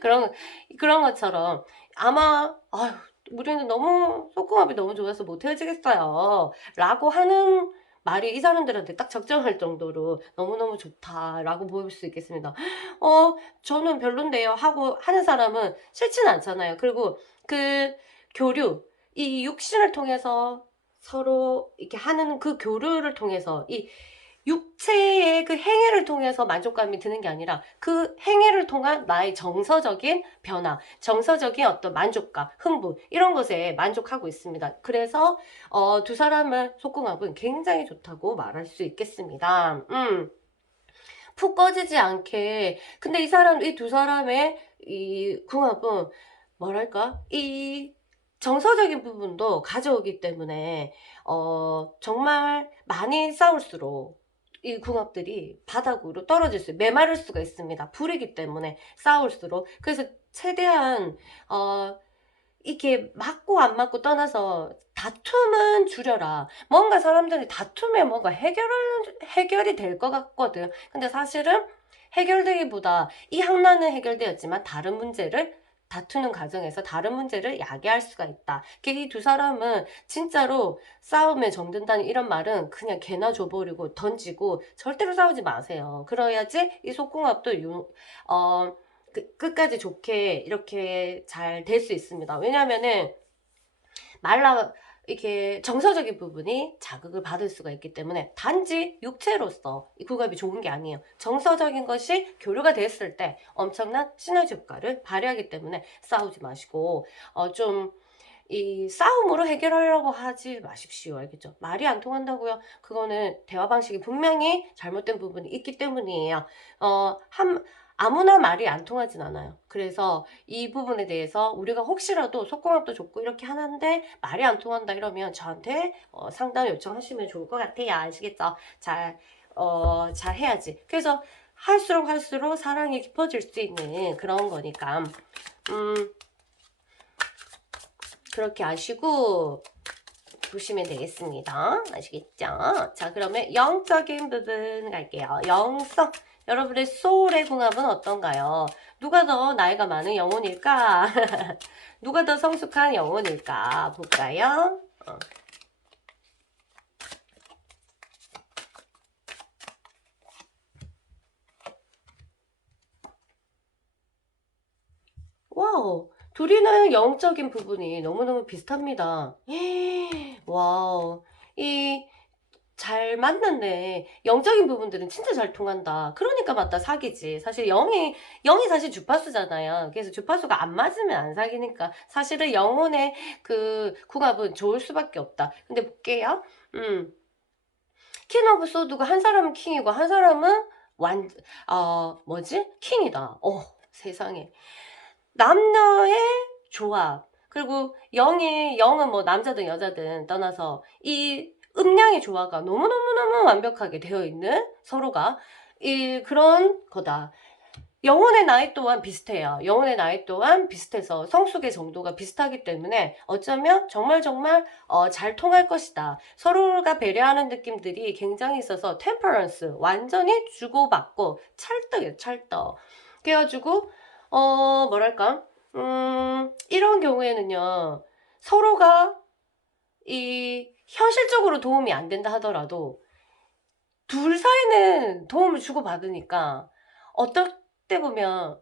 그런 것처럼 아마 우리는 너무 속궁합이 너무 좋아서 못 헤어지겠어요 라고 하는 말이 이 사람들한테 딱 적정할 정도로 너무너무 좋다라고 볼 수 있겠습니다. 저는 별론데요 하고 하는 사람은 싫진 않잖아요. 그리고 그 교류, 이 육신을 통해서 서로 이렇게 하는 그 교류를 통해서 이 육체의 그 행위를 통해서 만족감이 드는 게 아니라 그 행위를 통한 나의 정서적인 변화, 정서적인 어떤 만족감, 흥분 이런 것에 만족하고 있습니다. 그래서 두 사람의 속궁합은 굉장히 좋다고 말할 수 있겠습니다. 푹 꺼지지 않게. 근데 이 두 사람의 이 궁합은 뭐랄까? 이 정서적인 부분도 가져오기 때문에 정말 많이 싸울수록 이 궁합들이 바닥으로 떨어질 메마를 수가 있습니다. 불이기 때문에 싸울수록. 그래서 최대한 이게 맞고 안 맞고 떠나서 다툼은 줄여라. 뭔가 사람들이 다툼에 뭔가 해결이 될 것 같거든. 근데 사실은 해결되기보다 이 하나는 해결되었지만 다른 문제를 다투는 과정에서 다른 문제를 야기할 수가 있다. 이 두 사람은 진짜로 싸움에 정든다는 이런 말은 그냥 개나 줘버리고 던지고 절대로 싸우지 마세요. 그래야지 이 속궁합도 끝까지 좋게 이렇게 잘 될 수 있습니다. 왜냐면은 이렇게 정서적인 부분이 자극을 받을 수가 있기 때문에 단지 육체로서 이 궁합이 좋은 게 아니에요. 정서적인 것이 교류가 됐을 때 엄청난 시너지 효과를 발휘하기 때문에 싸우지 마시고 좀 이 싸움으로 해결하려고 하지 마십시오. 알겠죠? 말이 안 통한다고요? 그거는 대화 방식이 분명히 잘못된 부분이 있기 때문이에요. 아무나 말이 안 통하진 않아요. 그래서 이 부분에 대해서 우리가 혹시라도 속궁합도 좋고 이렇게 하는데 말이 안 통한다 이러면 저한테 상담 요청하시면 좋을 것 같아요. 아시겠죠? 잘 해야지. 그래서 할수록 사랑이 깊어질 수 있는 그런 거니까 그렇게 아시고 보시면 되겠습니다. 아시겠죠? 자, 그러면 영적인 부분 갈게요. 영성. 여러분의 소울의 궁합은 어떤가요? 누가 더 나이가 많은 영혼일까? 누가 더 성숙한 영혼일까? 볼까요? 와우. 둘이는 영적인 부분이 너무너무 비슷합니다. 와우. 잘 맞는데 영적인 부분들은 진짜 잘 통한다. 그러니까 맞다 사귀지. 사실 영이 사실 주파수잖아요. 그래서 주파수가 안 맞으면 안 사귀니까 사실은 영혼의 그 궁합은 좋을 수밖에 없다. 근데 볼게요. 킹 오브 소드가 한 사람은 킹이고 한 사람은 킹이다. 세상에. 남녀의 조합. 그리고 영은 뭐 남자든 여자든 떠나서 이 음양의 조화가 너무너무너무 완벽하게 되어 있는 서로가 그런 거다. 영혼의 나이 또한 비슷해요. 영혼의 나이 또한 비슷해서 성숙의 정도가 비슷하기 때문에 어쩌면 정말 잘 통할 것이다. 서로가 배려하는 느낌들이 굉장히 있어서 템퍼런스 완전히 주고받고 찰떡이에요. 찰떡. 그래가지고 뭐랄까 이런 경우에는요 서로가 현실적으로 도움이 안 된다 하더라도 둘 사이는 도움을 주고받으니까 어떨 때 보면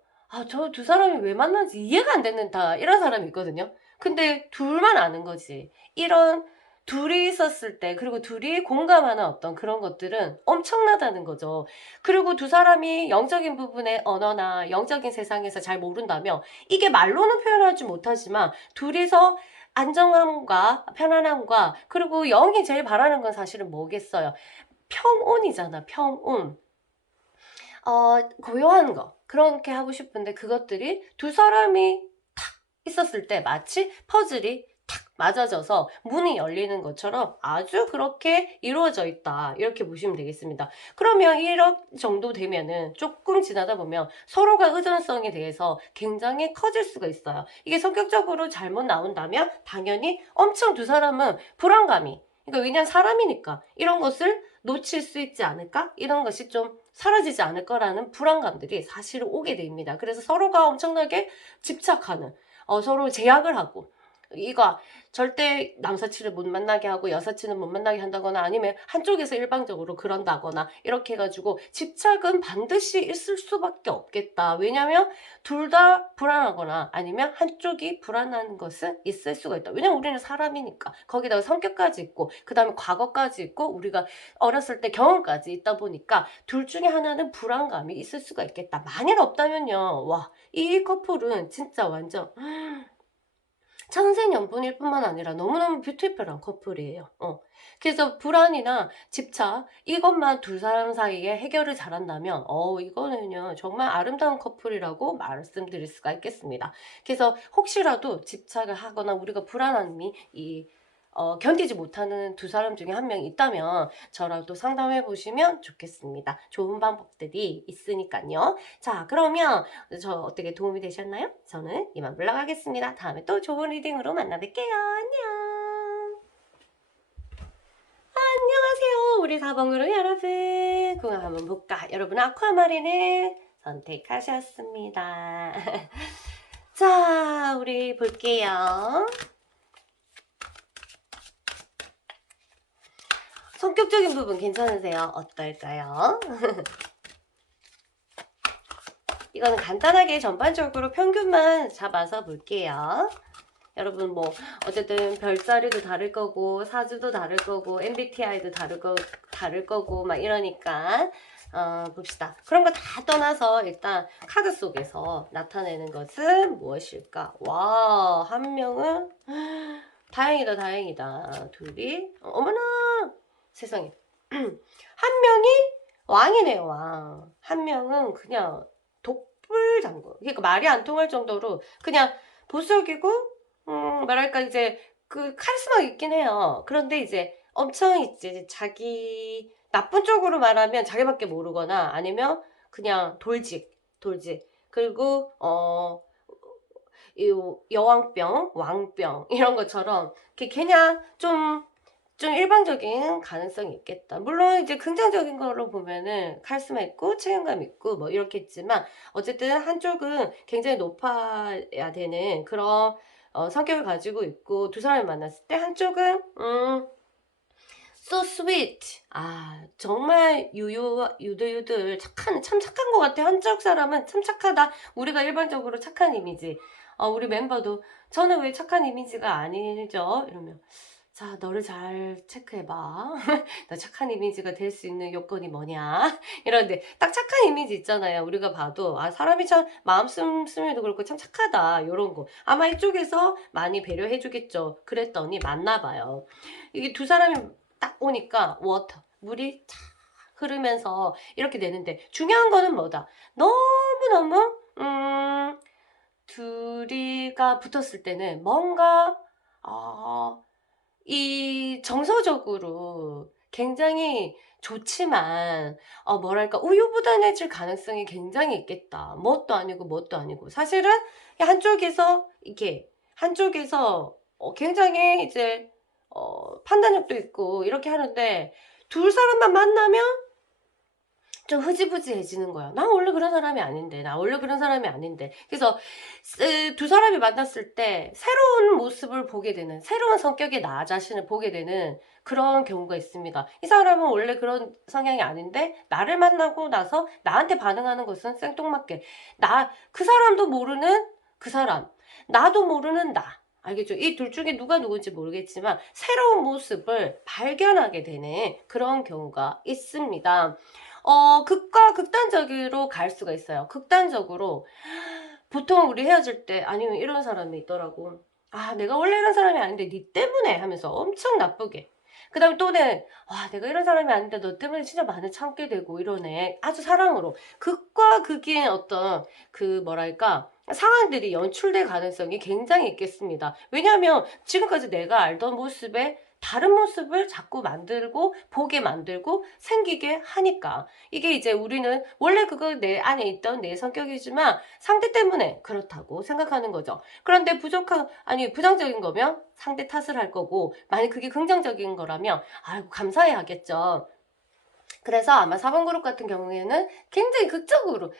저 두 사람이 왜 만나는지 이해가 안 되는다 이런 사람이 있거든요. 근데 둘만 아는 거지. 이런 둘이 있었을 때 그리고 둘이 공감하는 어떤 그런 것들은 엄청나다는 거죠. 그리고 두 사람이 영적인 부분의 언어나 영적인 세상에서 잘 모른다면 이게 말로는 표현하지 못하지만 둘이서 안정함과 편안함과 그리고 영이 제일 바라는 건 사실은 뭐겠어요? 평온이잖아, 평온. 고요한 거. 그렇게 하고 싶은데 그것들이 두 사람이 탁 있었을 때 마치 퍼즐이 탁 맞아져서 문이 열리는 것처럼 아주 그렇게 이루어져 있다. 이렇게 보시면 되겠습니다. 그러면 1억 정도 되면은 조금 지나다 보면 서로가 의존성에 대해서 굉장히 커질 수가 있어요. 이게 성격적으로 잘못 나온다면 당연히 엄청 두 사람은 불안감이 그러니까 왜냐면 사람이니까 이런 것을 놓칠 수 있지 않을까? 이런 것이 좀 사라지지 않을 거라는 불안감들이 사실은 오게 됩니다. 그래서 서로가 엄청나게 집착하는, 서로 제약을 하고, 이거 절대 남사친을 못 만나게 하고 여사친을 못 만나게 한다거나 아니면 한쪽에서 일방적으로 그런다거나 이렇게 해가지고 집착은 반드시 있을 수밖에 없겠다. 왜냐면 둘 다 불안하거나 아니면 한쪽이 불안한 것은 있을 수가 있다. 왜냐면 우리는 사람이니까. 거기다가 성격까지 있고 그 다음에 과거까지 있고 우리가 어렸을 때 경험까지 있다 보니까 둘 중에 하나는 불안감이 있을 수가 있겠다. 만일 없다면요. 와, 이 커플은 진짜 완전 천생연분일 뿐만 아니라 너무너무 뷰티풀한 커플이에요. 그래서 불안이나 집착 이것만 두 사람 사이에 해결을 잘한다면 이거는요 정말 아름다운 커플이라고 말씀드릴 수가 있겠습니다. 그래서 혹시라도 집착을 하거나 우리가 불안함이 견디지 못하는 두 사람 중에 한 명 있다면 저랑도 상담해 보시면 좋겠습니다. 좋은 방법들이 있으니까요. 자, 그러면 저 어떻게 도움이 되셨나요? 저는 이만 물러가겠습니다. 다음에 또 좋은 리딩으로 만나 뵐게요. 안녕. 안녕하세요. 우리 사방그룹 여러분. 그거 한번 볼까? 여러분 아쿠아마린을 선택하셨습니다. 자, 우리 볼게요. 성격적인 부분 괜찮으세요? 어떨까요? 이거는 간단하게 전반적으로 평균만 잡아서 볼게요. 여러분 뭐 어쨌든 별자리도 다를 거고 사주도 다를 거고 MBTI도 다를 거고 막 이러니까 봅시다. 그런 거 다 떠나서 일단 카드 속에서 나타내는 것은 무엇일까? 와, 한 명은 다행이다 다행이다. 둘이 어머나 세상에 한 명이 왕이네요 왕. 한 명은 그냥 독불장군. 그러니까 말이 안 통할 정도로 그냥 보수적이고 뭐랄까 이제 그 카리스마가 있긴 해요. 그런데 이제 엄청 이제 자기 나쁜 쪽으로 말하면 자기밖에 모르거나 아니면 그냥 돌직 그리고 이 여왕병 왕병 이런 것처럼 그냥 좀 일방적인 가능성이 있겠다. 물론 이제 긍정적인 거로 보면은 카리스마 있고 책임감 있고 뭐 이렇게 있지만 어쨌든 한쪽은 굉장히 높아야 되는 그런 성격을 가지고 있고 두 사람을 만났을 때 한쪽은 so sweet. 정말 유들유들 참 착한 것 같아. 한쪽 사람은 참 착하다. 우리가 일반적으로 착한 이미지. 우리 멤버도 저는 왜 착한 이미지가 아니죠? 이러면 자, 너를 잘 체크해봐. 너 착한 이미지가 될 수 있는 요건이 뭐냐? 이런데 딱 착한 이미지 있잖아요. 우리가 봐도 사람이 참 마음 쓰면도 그렇고 참 착하다. 요런 거. 아마 이쪽에서 많이 배려해주겠죠. 그랬더니 만나봐요. 이게 두 사람이 딱 오니까 물이 쫙 흐르면서 이렇게 되는데 중요한 거는 뭐다? 너무너무 둘이가 붙었을 때는 뭔가 이 정서적으로 굉장히 좋지만 뭐랄까 우유부단해질 가능성이 굉장히 있겠다. 뭣도 아니고 사실은 한쪽에서 굉장히 이제 판단력도 있고 이렇게 하는데 둘 사람만 만나면 좀 흐지부지해지는 거야. 나 원래 그런 사람이 아닌데. 그래서 두 사람이 만났을 때 새로운 모습을 보게 되는, 새로운 성격의 나 자신을 보게 되는 그런 경우가 있습니다. 이 사람은 원래 그런 성향이 아닌데 나를 만나고 나서 나한테 반응하는 것은 생뚱맞게 그 사람도 모르는 그 사람, 나도 모르는 나. 알겠죠? 이 둘 중에 누가 누군지 모르겠지만 새로운 모습을 발견하게 되는 그런 경우가 있습니다. 극과 극단적으로 갈 수가 있어요. 극단적으로 보통 우리 헤어질 때 아니면 이런 사람이 있더라고. 내가 원래 이런 사람이 아닌데 니 때문에 하면서 엄청 나쁘게. 그 다음에 또는 내가 이런 사람이 아닌데 너 때문에 진짜 많이 참게 되고 이러네. 아주 사랑으로. 극과 극인 어떤 뭐랄까 상황들이 연출될 가능성이 굉장히 있겠습니다. 왜냐하면 지금까지 내가 알던 모습에 다른 모습을 자꾸 보게 만들고 생기게 하니까. 이게 이제 우리는 원래 그거 내 안에 있던 내 성격이지만 상대 때문에 그렇다고 생각하는 거죠. 그런데 부정적인 거면 상대 탓을 할 거고, 만약 그게 긍정적인 거라면, 감사해 하겠죠. 그래서 아마 4번 그룹 같은 경우에는 굉장히 극적으로,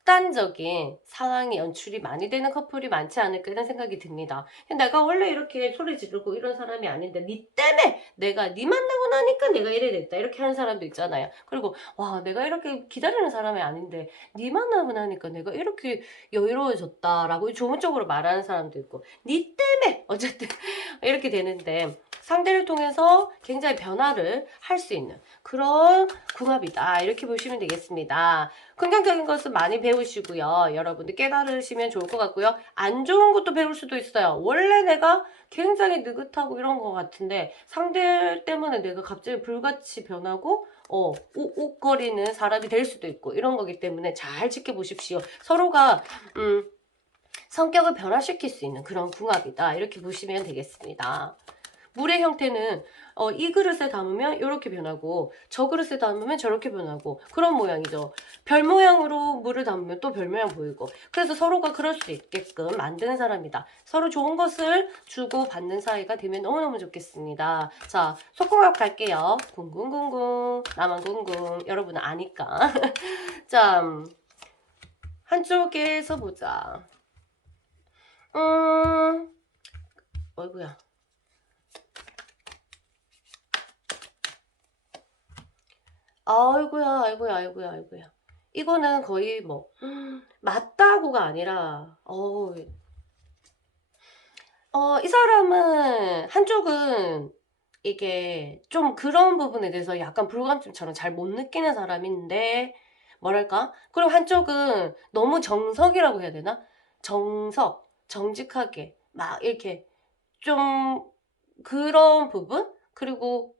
극단적인 상황이 연출이 많이 되는 커플이 많지 않을까 이런 생각이 듭니다. 내가 원래 이렇게 소리 지르고 이런 사람이 아닌데 니 때문에 내가 니 만나고 나니까 내가 이래 됐다 이렇게 하는 사람도 있잖아요. 그리고 와 내가 이렇게 기다리는 사람이 아닌데 니 만나고 나니까 내가 이렇게 여유로워졌다라고 좋은 쪽으로 말하는 사람도 있고 니 때문에 어쨌든 이렇게 되는데 상대를 통해서 굉장히 변화를 할 수 있는 그런 궁합이다 이렇게 보시면 되겠습니다. 긍정적인 것은 많이 배우시고요. 여러분들 깨달으시면 좋을 것 같고요. 안 좋은 것도 배울 수도 있어요. 원래 내가 굉장히 느긋하고 이런 것 같은데 상대 때문에 내가 갑자기 불같이 변하고 욱욱거리는 사람이 될 수도 있고 이런 거기 때문에 잘 지켜보십시오. 서로가 성격을 변화시킬 수 있는 그런 궁합이다. 이렇게 보시면 되겠습니다. 물의 형태는 이 그릇에 담으면 이렇게 변하고 저 그릇에 담으면 저렇게 변하고 그런 모양이죠. 별 모양으로 물을 담으면 또 별 모양 보이고 그래서 서로가 그럴 수 있게끔 만드는 사람이다. 서로 좋은 것을 주고 받는 사이가 되면 너무너무 좋겠습니다. 자, 속궁합 갈게요. 궁궁궁궁 나만 궁궁 여러분은 아니까. 자, 한쪽에서 보자. 어이구야. 아이고야, 아이고야, 아이고야, 아이고야. 이거는 거의 뭐, 맞다고가 아니라, 이 사람은, 한쪽은 이게 좀 그런 부분에 대해서 약간 불감증처럼 잘 못 느끼는 사람인데, 뭐랄까? 그리고 한쪽은 너무 정석이라고 해야 되나? 정직하게, 막 이렇게 좀 그런 부분? 그리고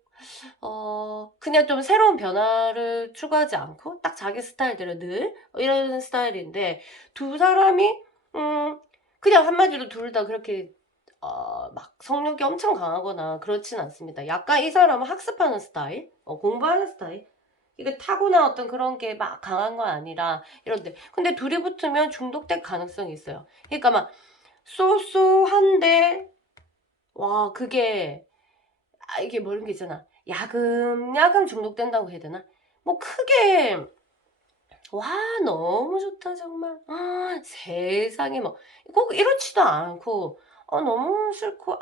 그냥 좀 새로운 변화를 추구하지 않고 딱 자기 스타일대로 늘 이런 스타일인데 두 사람이 그냥 한마디로 둘 다 그렇게 막 성욕이 엄청 강하거나 그렇진 않습니다. 약간 이 사람은 학습하는 스타일, 공부하는 스타일. 이게 타고난 어떤 그런 게 막 강한 건 아니라 이런데 근데 둘이 붙으면 중독될 가능성이 있어요. 그러니까 막 쏘쏘한데 와 그게 이게 뭐 이런 게 있잖아. 야금야금 중독된다고 해야 되나? 뭐 크게 와 너무 좋다 정말. 세상에 뭐 꼭 이렇지도 않고 너무 싫고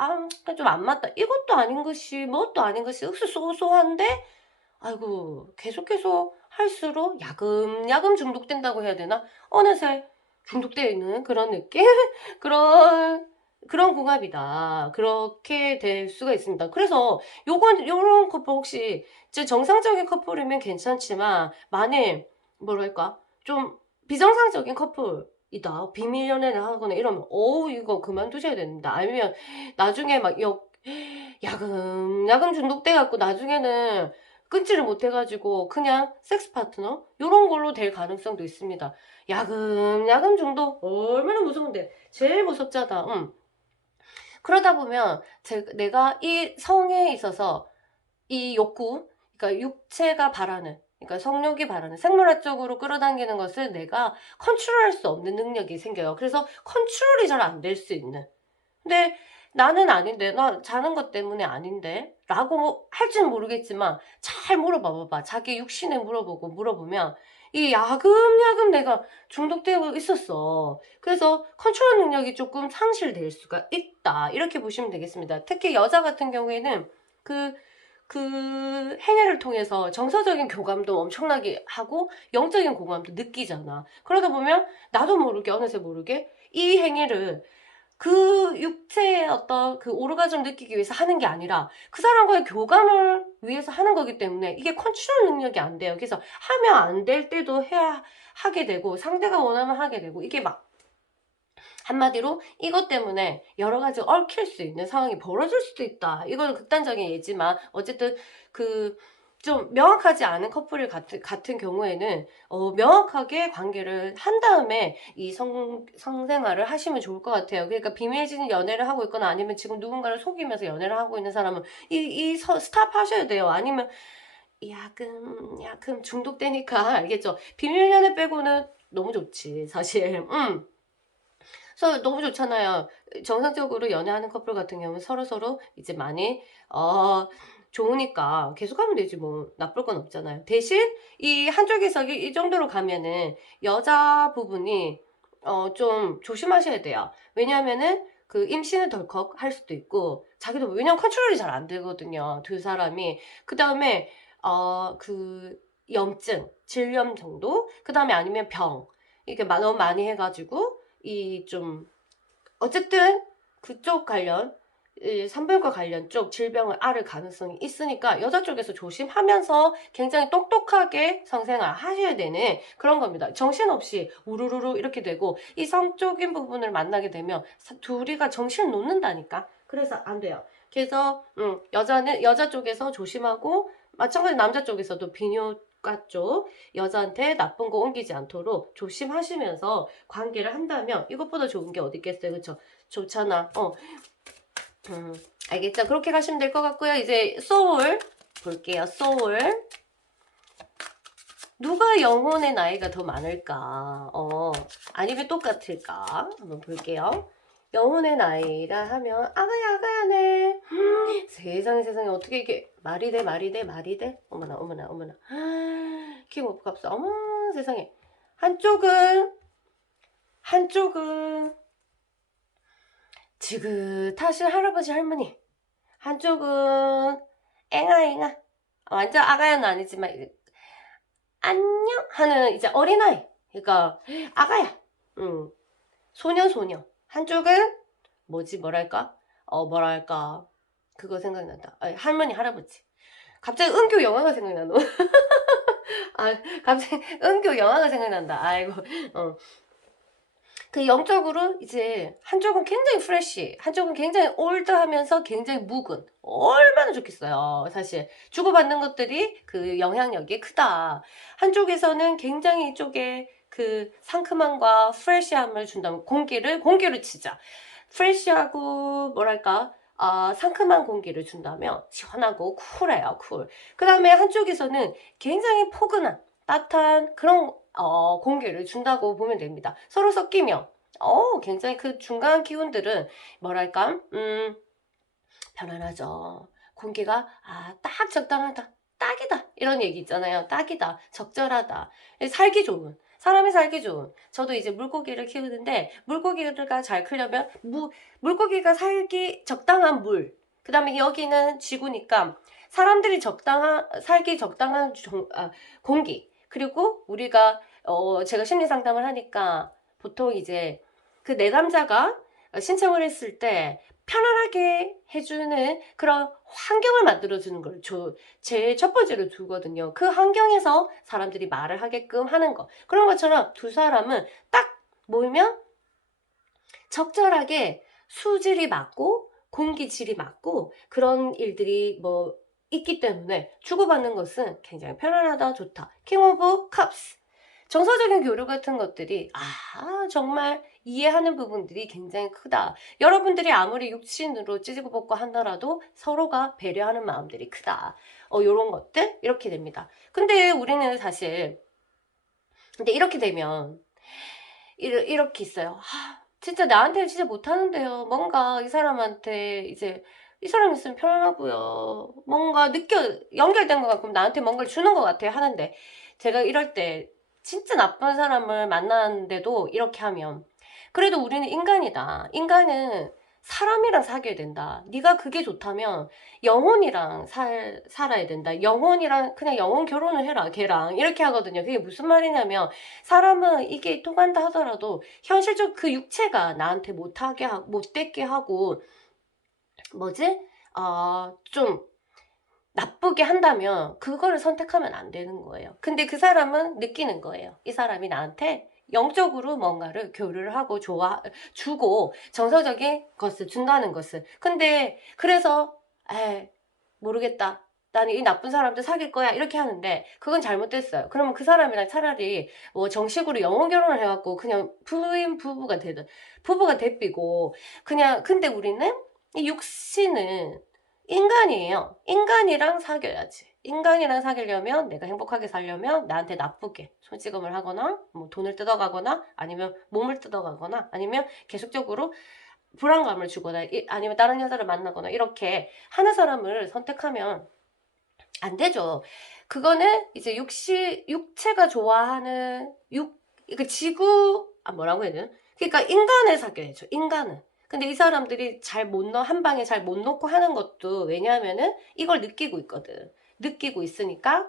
좀 안 맞다. 이것도 아닌 것이 뭣도 아닌 것이 쏘쏘한데 아이고 계속 할수록 야금야금 중독된다고 해야 되나? 어느새 중독되어 있는 그런 느낌? 그런 궁합이다. 그렇게 될 수가 있습니다. 그래서 요런 커플 혹시 정상적인 커플이면 괜찮지만 만일 뭐랄까 좀 비정상적인 커플이다. 비밀 연애를 하거나 이러면 이거 그만두셔야 됩니다. 아니면 나중에 막 야금 중독돼 갖고 나중에는 끊지를 못해가지고 그냥 섹스 파트너 요런 걸로 될 가능성도 있습니다. 야금 중독 얼마나 무서운데 제일 무섭잖아. 그러다 보면 내가 이 성에 있어서 이 욕구, 그러니까 육체가 바라는, 그러니까 성욕이 바라는 생물학적으로 끌어당기는 것을 내가 컨트롤할 수 없는 능력이 생겨요. 그래서 컨트롤이 잘 안 될 수 있는. 근데 나는 아닌데, 나 자는 것 때문에 아닌데? 라고 할지는 모르겠지만, 잘 물어봐봐. 자기 육신에 물어보면, 이 야금야금 내가 중독되고 있었어. 그래서 컨트롤 능력이 조금 상실될 수가 있다. 이렇게 보시면 되겠습니다. 특히 여자 같은 경우에는 그 행위를 통해서 정서적인 교감도 엄청나게 하고 영적인 공감도 느끼잖아. 그러다 보면 나도 모르게 어느새 모르게 이 행위를 그 육체의 어떤 그 오르가즘 느끼기 위해서 하는 게 아니라 그 사람과의 교감을 위해서 하는 거기 때문에 이게 컨트롤 능력이 안 돼요. 그래서 하면 안 될 때도 하게 되고 상대가 원하면 하게 되고 이게 막 한마디로 이것 때문에 여러 가지 얽힐 수 있는 상황이 벌어질 수도 있다. 이거는 극단적인 예지만 어쨌든 좀 명확하지 않은 커플 같은 경우에는 명확하게 관계를 한 다음에 이 성생활을 하시면 좋을 것 같아요. 그러니까 비밀진 연애를 하고 있거나 아니면 지금 누군가를 속이면서 연애를 하고 있는 사람은 스탑 하셔야 돼요. 아니면 야금 중독되니까 알겠죠? 비밀 연애 빼고는 너무 좋지 사실. 그래서 너무 좋잖아요. 정상적으로 연애하는 커플 같은 경우는 서로서로 이제 많이 좋으니까 계속하면 되지 뭐 나쁠 건 없잖아요. 대신 이 한쪽에서 이 정도로 가면은 여자 부분이 좀 조심하셔야 돼요. 왜냐하면은 그 임신을 덜컥 할 수도 있고 자기도 왜냐면 컨트롤이 잘 안 되거든요. 두 사람이. 그다음에 그 염증, 질염 정도? 그다음에 아니면 병. 이게 너무 많이 해가지고 이 좀 어쨌든 그쪽 관련 이 산부인과 관련 쪽 질병을 앓을 가능성이 있으니까 여자 쪽에서 조심하면서 굉장히 똑똑하게 성생활 하셔야 되는 그런 겁니다. 정신없이 우르르르 이렇게 되고 이 성적인 부분을 만나게 되면 둘이가 정신을 놓는다니까. 그래서 안 돼요. 그래서 여자 쪽에서 조심하고 마찬가지 남자 쪽에서도 비뇨과 쪽 여자한테 나쁜 거 옮기지 않도록 조심하시면서 관계를 한다면 이것보다 좋은 게 어디 있겠어요. 그쵸? 좋잖아. 알겠죠? 그렇게 가시면 될 것 같고요. 이제 소울 볼게요. 소울. 누가 영혼의 나이가 더 많을까? 아니면 똑같을까? 한번 볼게요. 영혼의 나이라 하면 아가야 아가야네. 세상에 세상에 어떻게 이게 말이 돼 말이 돼 말이 돼? 어머나 어머나 어머나. 킹오브 컵스. 어머 세상에. 한쪽은 지긋하신 할아버지 할머니, 한쪽은 앵아앵아 완전 아가야는 아니지만 안녕 하는 이제 어린아이. 그러니까 아가야. 소녀. 한쪽은 뭐랄까 그거 생각난다. 할머니 할아버지. 갑자기 은교 영화가 생각나노. 갑자기 은교 영화가 생각난다. 아이고. 그 영적으로 이제 한쪽은 굉장히 프레쉬, 한쪽은 굉장히 올드하면서 굉장히 묵은. 얼마나 좋겠어요. 사실 주고받는 것들이 그 영향력이 크다. 한쪽에서는 굉장히 이쪽에 그 상큼함과 프레쉬함을 준다면 공기를 치자. 프레쉬하고 뭐랄까 상큼한 공기를 준다면 시원하고 쿨해요. 쿨. 그 다음에 한쪽에서는 굉장히 포근한 따뜻한 그런 공기를 준다고 보면 됩니다. 서로 섞이며 굉장히 그 중간 기운들은 뭐랄까 편안하죠. 공기가 딱 적당하다. 딱이다. 이런 얘기 있잖아요. 딱이다. 적절하다. 살기 좋은. 사람이 살기 좋은. 저도 이제 물고기를 키우는데 물고기가 잘 크려면 물고기가 살기 적당한 물. 그 다음에 여기는 지구니까 사람들이 살기 적당한 공기. 그리고 우리가 제가 심리 상담을 하니까 보통 이제 그 내담자가 신청을 했을 때 편안하게 해주는 그런 환경을 만들어주는 걸 제일 첫 번째로 두거든요. 그 환경에서 사람들이 말을 하게끔 하는 거. 그런 것처럼 두 사람은 딱 모이면 적절하게 수질이 맞고 공기질이 맞고 그런 일들이 뭐 있기 때문에 주고받는 것은 굉장히 편안하다, 좋다. 킹 오브 컵스. 정서적인 교류 같은 것들이 정말 이해하는 부분들이 굉장히 크다. 여러분들이 아무리 육신으로 찌지고 볶고 하더라도 서로가 배려하는 마음들이 크다. 요런 것들 이렇게 됩니다. 근데 우리는 사실 근데 이렇게 되면 이렇게 있어요. 진짜 나한테 진짜 못하는데요. 뭔가 이 사람한테 이제 이 사람 있으면 편안하고요. 뭔가 연결된 것 같고 나한테 뭔가를 주는 것 같아 하는데 제가 이럴 때 진짜 나쁜 사람을 만났는데도 이렇게 하면 그래도 우리는 인간이다. 인간은 사람이랑 사귀어야 된다. 네가 그게 좋다면 영혼이랑 살아야 된다. 영혼이랑 그냥 영혼 결혼을 해라. 걔랑 이렇게 하거든요. 그게 무슨 말이냐면 사람은 이게 통한다 하더라도 현실적 그 육체가 나한테 못되게 하고 뭐지? 좀 나쁘게 한다면 그거를 선택하면 안 되는 거예요. 근데 그 사람은 느끼는 거예요. 이 사람이 나한테 영적으로 뭔가를 교류를 하고 주고 정서적인 것을 준다는 것을. 근데 그래서 모르겠다. 나는 이 나쁜 사람들 사귈 거야. 이렇게 하는데 그건 잘못됐어요. 그러면 그 사람이랑 차라리 뭐 정식으로 영혼 결혼을 해갖고 그냥 부부가 되삐고 그냥 근데 우리는 이 육신은 인간이에요. 인간이랑 사귀어야지. 인간이랑 사귀려면 내가 행복하게 살려면 나한테 나쁘게 손찌검을 하거나 뭐 돈을 뜯어가거나 아니면 몸을 뜯어가거나 아니면 계속적으로 불안감을 주거나 아니면 다른 여자를 만나거나 이렇게 하는 사람을 선택하면 안 되죠. 그거는 이제 육체가 좋아하는 그 지구, 뭐라고 해야 되나? 그러니까 인간을 사귀어야죠, 인간은. 근데 이 사람들이 한 방에 잘 못 놓고 하는 것도 왜냐하면은 이걸 느끼고 있거든. 느끼고 있으니까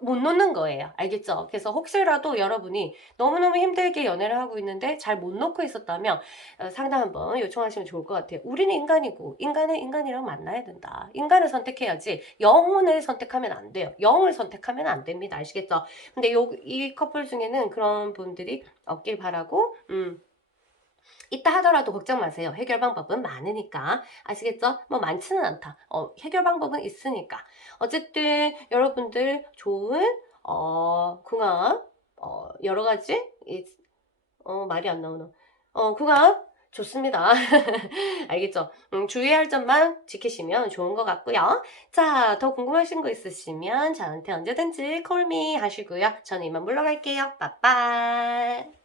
못 놓는 거예요. 알겠죠? 그래서 혹시라도 여러분이 너무너무 힘들게 연애를 하고 있는데 잘 못 놓고 있었다면 상담 한번 요청하시면 좋을 것 같아요. 우리는 인간이고 인간은 인간이랑 만나야 된다. 인간을 선택해야지 영혼을 선택하면 안 돼요. 영을 선택하면 안 됩니다. 아시겠죠? 근데 이 커플 중에는 그런 분들이 없길 바라고 있다 하더라도 걱정 마세요. 해결 방법은 많으니까. 아시겠죠? 뭐 많지는 않다. 해결 방법은 있으니까. 어쨌든 여러분들 좋은 궁합 여러 가지 말이 안 나오나. 궁합 좋습니다. 알겠죠? 주의할 점만 지키시면 좋은 것 같고요. 자, 더 궁금하신 거 있으시면 저한테 언제든지 콜미 하시고요. 저는 이만 물러갈게요. 빠빠.